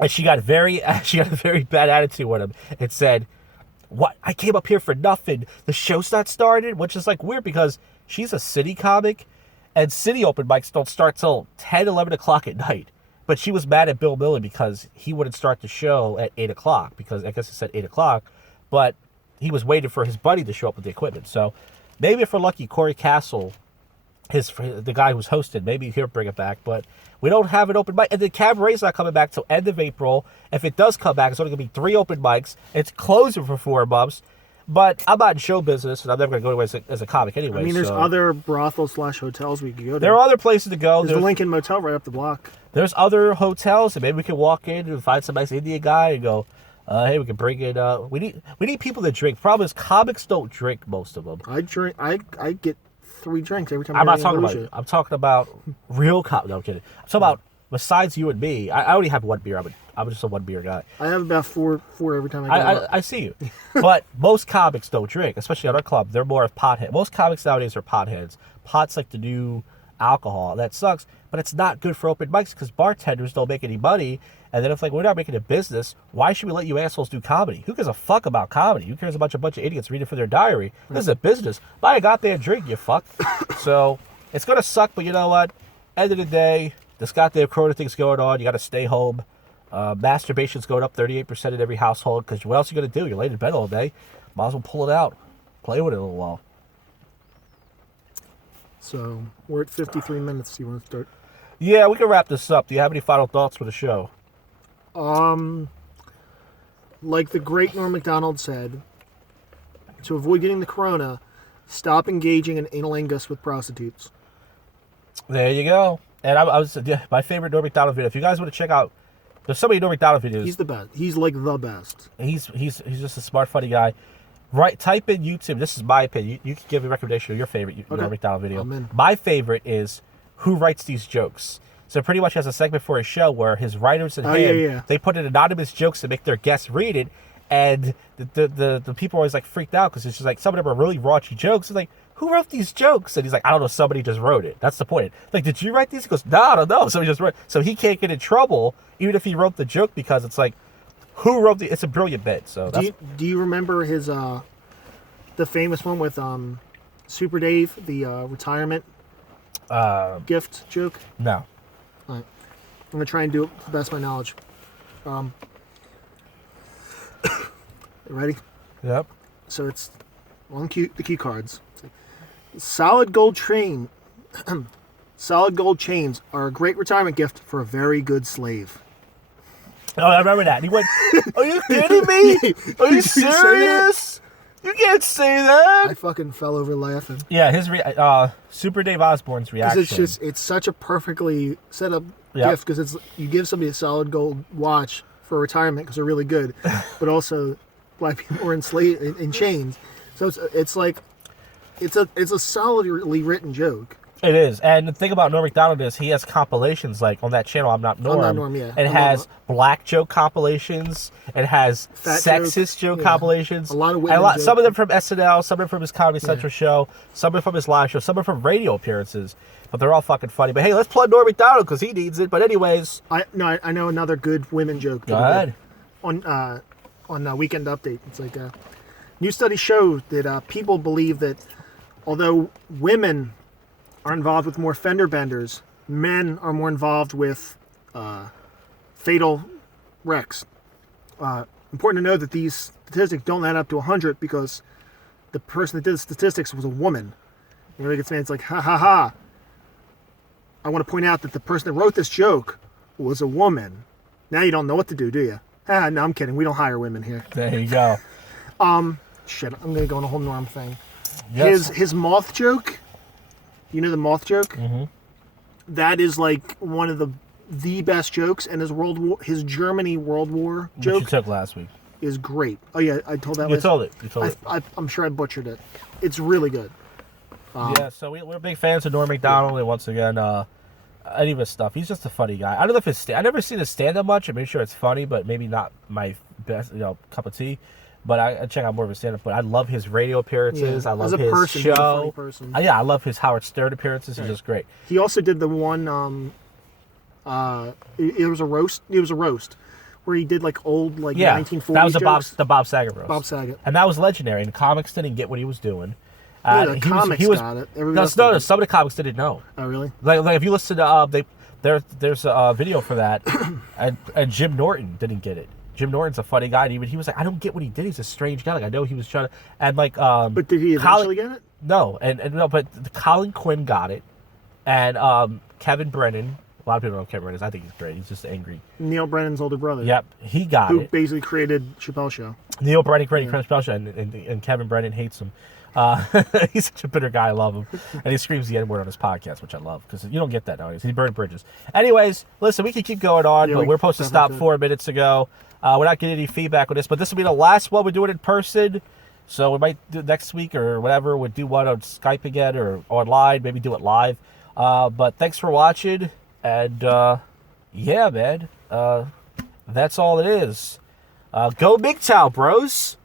and she got a very bad attitude with him and said, "What? I came up here for nothing. The show's not started," which is like weird because she's a city comic, and city open mics don't start till 10, 11 o'clock at night. But she was mad at Bill Miller because he wouldn't start the show at 8 o'clock because I guess it said 8 o'clock, but he was waiting for his buddy to show up with the equipment. So maybe if we're lucky, Corey Castle, the guy who's hosted, maybe he'll bring it back. But we don't have an open mic. And the cabaret's not coming back till end of April. If it does come back, it's only going to be 3 open mics. It's closing for 4 months. But I'm not in show business, and I'm never going to go anywhere as a comic anyway. I mean, there's other brothels/hotels we could go to. There are other places to go. There's the Lincoln Motel right up the block. There's other hotels, and maybe we can walk in and find some nice Indian guy and go, hey, we can bring in. We need people to drink. Problem is, comics don't drink, most of them. I drink. I get 3 drinks every time. I'm not talking about you. I'm talking about real comics. No, I'm kidding. I'm talking about besides you and me. I only have 1 beer. I'm just a 1 beer guy. I have about four every time I go out. I see you. But most comics don't drink, especially at our club. They're more of potheads. Most comics nowadays are potheads. Pot's like the new alcohol. That sucks. But it's not good for open mics because bartenders don't make any money. And then if we're not making a business, why should we let you assholes do comedy? Who gives a fuck about comedy? Who cares about a bunch of idiots reading for their diary? This is a business. Buy a goddamn drink, you fuck. So it's going to suck, but you know what? End of the day, this goddamn corona thing's going on. You got to stay home. Masturbation's going up 38% in every household because what else are you going to do? You're laying in bed all day. Might as well pull it out. Play with it a little while. So we're at 53 minutes. You want to start? Yeah, we can wrap this up. Do you have any final thoughts for the show? Like the great Norm Macdonald said, to avoid getting the corona, stop engaging in analingus with prostitutes. There you go. And I was my favorite Norm Macdonald video. If you guys want to check out, there's so many Norm Macdonald videos. He's the best. He's like the best. He's just a smart, funny guy. Right, type in YouTube. This is my opinion. You can give me a recommendation of your favorite Norm Macdonald video. Amen. My favorite is Who Writes These Jokes. So pretty much has a segment for his show where his writers and they put in anonymous jokes to make their guests read it, and the people are always like freaked out because it's just like some of them are really raunchy jokes. It's like, who wrote these jokes? And he's like, I don't know, somebody just wrote it. That's the point. Like, did you write these? He goes, no, I don't know. Somebody just wrote it. So he can't get in trouble even if he wrote the joke because it's like, who wrote the? It's a brilliant bit. So do you remember his the famous one with Super Dave, the retirement gift joke? No. All right. I'm gonna try and do it to the best of my knowledge. Ready? Yep. So it's on the cue cards. Solid gold chain Solid gold chains are a great retirement gift for a very good slave. Oh, I remember that. He went, "Are you kidding me? Are you serious? You can't say that." I fucking fell over laughing. Yeah, his Super Dave Osborne's reaction. Because it's such a perfectly set up gift, because you give somebody a solid gold watch for retirement because they're really good, but also black people were enslaved in chains. So it's a solidly written joke. It is, and the thing about Norm Macdonald is he has compilations like on that channel. I'm Not Norm. I'm Not Norm, yeah. It has black joke compilations. It has Fat sexist joke compilations. A lot of and women. some of them from SNL, some of them from his Comedy Central show, some of them from his live show, some of them from radio appearances. But they're all fucking funny. But hey, let's plug Norm Macdonald because he needs it. But anyways, I know another good women joke. Go ahead. On Weekend Update, it's like new studies show that people believe that although women are involved with more fender benders, men are more involved with fatal wrecks. Important to know that these statistics don't add up to 100 because the person that did the statistics was a woman. You know, it's like, ha ha ha. I want to point out that the person that wrote this joke was a woman. Now you don't know what to do you? Ah, no, I'm kidding. We don't hire women here. There you go. Shit, I'm gonna go on a whole Norm thing. Yes. His moth joke. You know the moth joke? Mm-hmm. That is like one of the best jokes, and his Germany World War Which joke you took last week. is great. Oh yeah, I told that. You told it. I'm sure I butchered it. It's really good. Yeah, so we're big fans of Norm Macdonald, and once again, any of his stuff. He's just a funny guy. I don't know if I've never seen his stand-up much. I'm pretty sure it's funny, but maybe not my best, cup of tea. But I check out more of his stand-up. But I love his radio appearances. Yeah. I love As a his person, he's a funny show. person. I love his Howard Stern appearances. He's just great. He also did the one. It was a roast. It was a roast where he did like old 1940s that was jokes. the Bob Saget roast. Bob Saget. And that was legendary. And comics didn't get what he was doing. The comics got it. Everybody else No, didn't. some of the comics didn't know. Oh really? Like if you listen to there's a video for that, and Jim Norton didn't get it. Jim Norton's a funny guy, and even he was like, I don't get what he did. He's a strange guy. Like I know he was trying to, and like But did he eventually get it? No, and no, but Colin Quinn got it, and Kevin Brennan. A lot of people don't know Kevin Brennan is. I think he's great. He's just angry. Neil Brennan's older brother. Yep, he got who it. basically created Chappelle Show. Neil Brennan created Chappelle Show, and Kevin Brennan hates him. He's such a bitter guy. I love him. And he screams the N-word on his podcast, which I love, because you don't get that nowadays. He burned bridges. Anyways, listen, we can keep going on, but we're supposed to stop 4 minutes ago. We're not getting any feedback on this, but this will be the last one. We do it in person, so we might do next week or whatever. We'll do one on Skype again or online, maybe do it live. But thanks for watching, and yeah, man, that's all it is. Go mgtow, bros.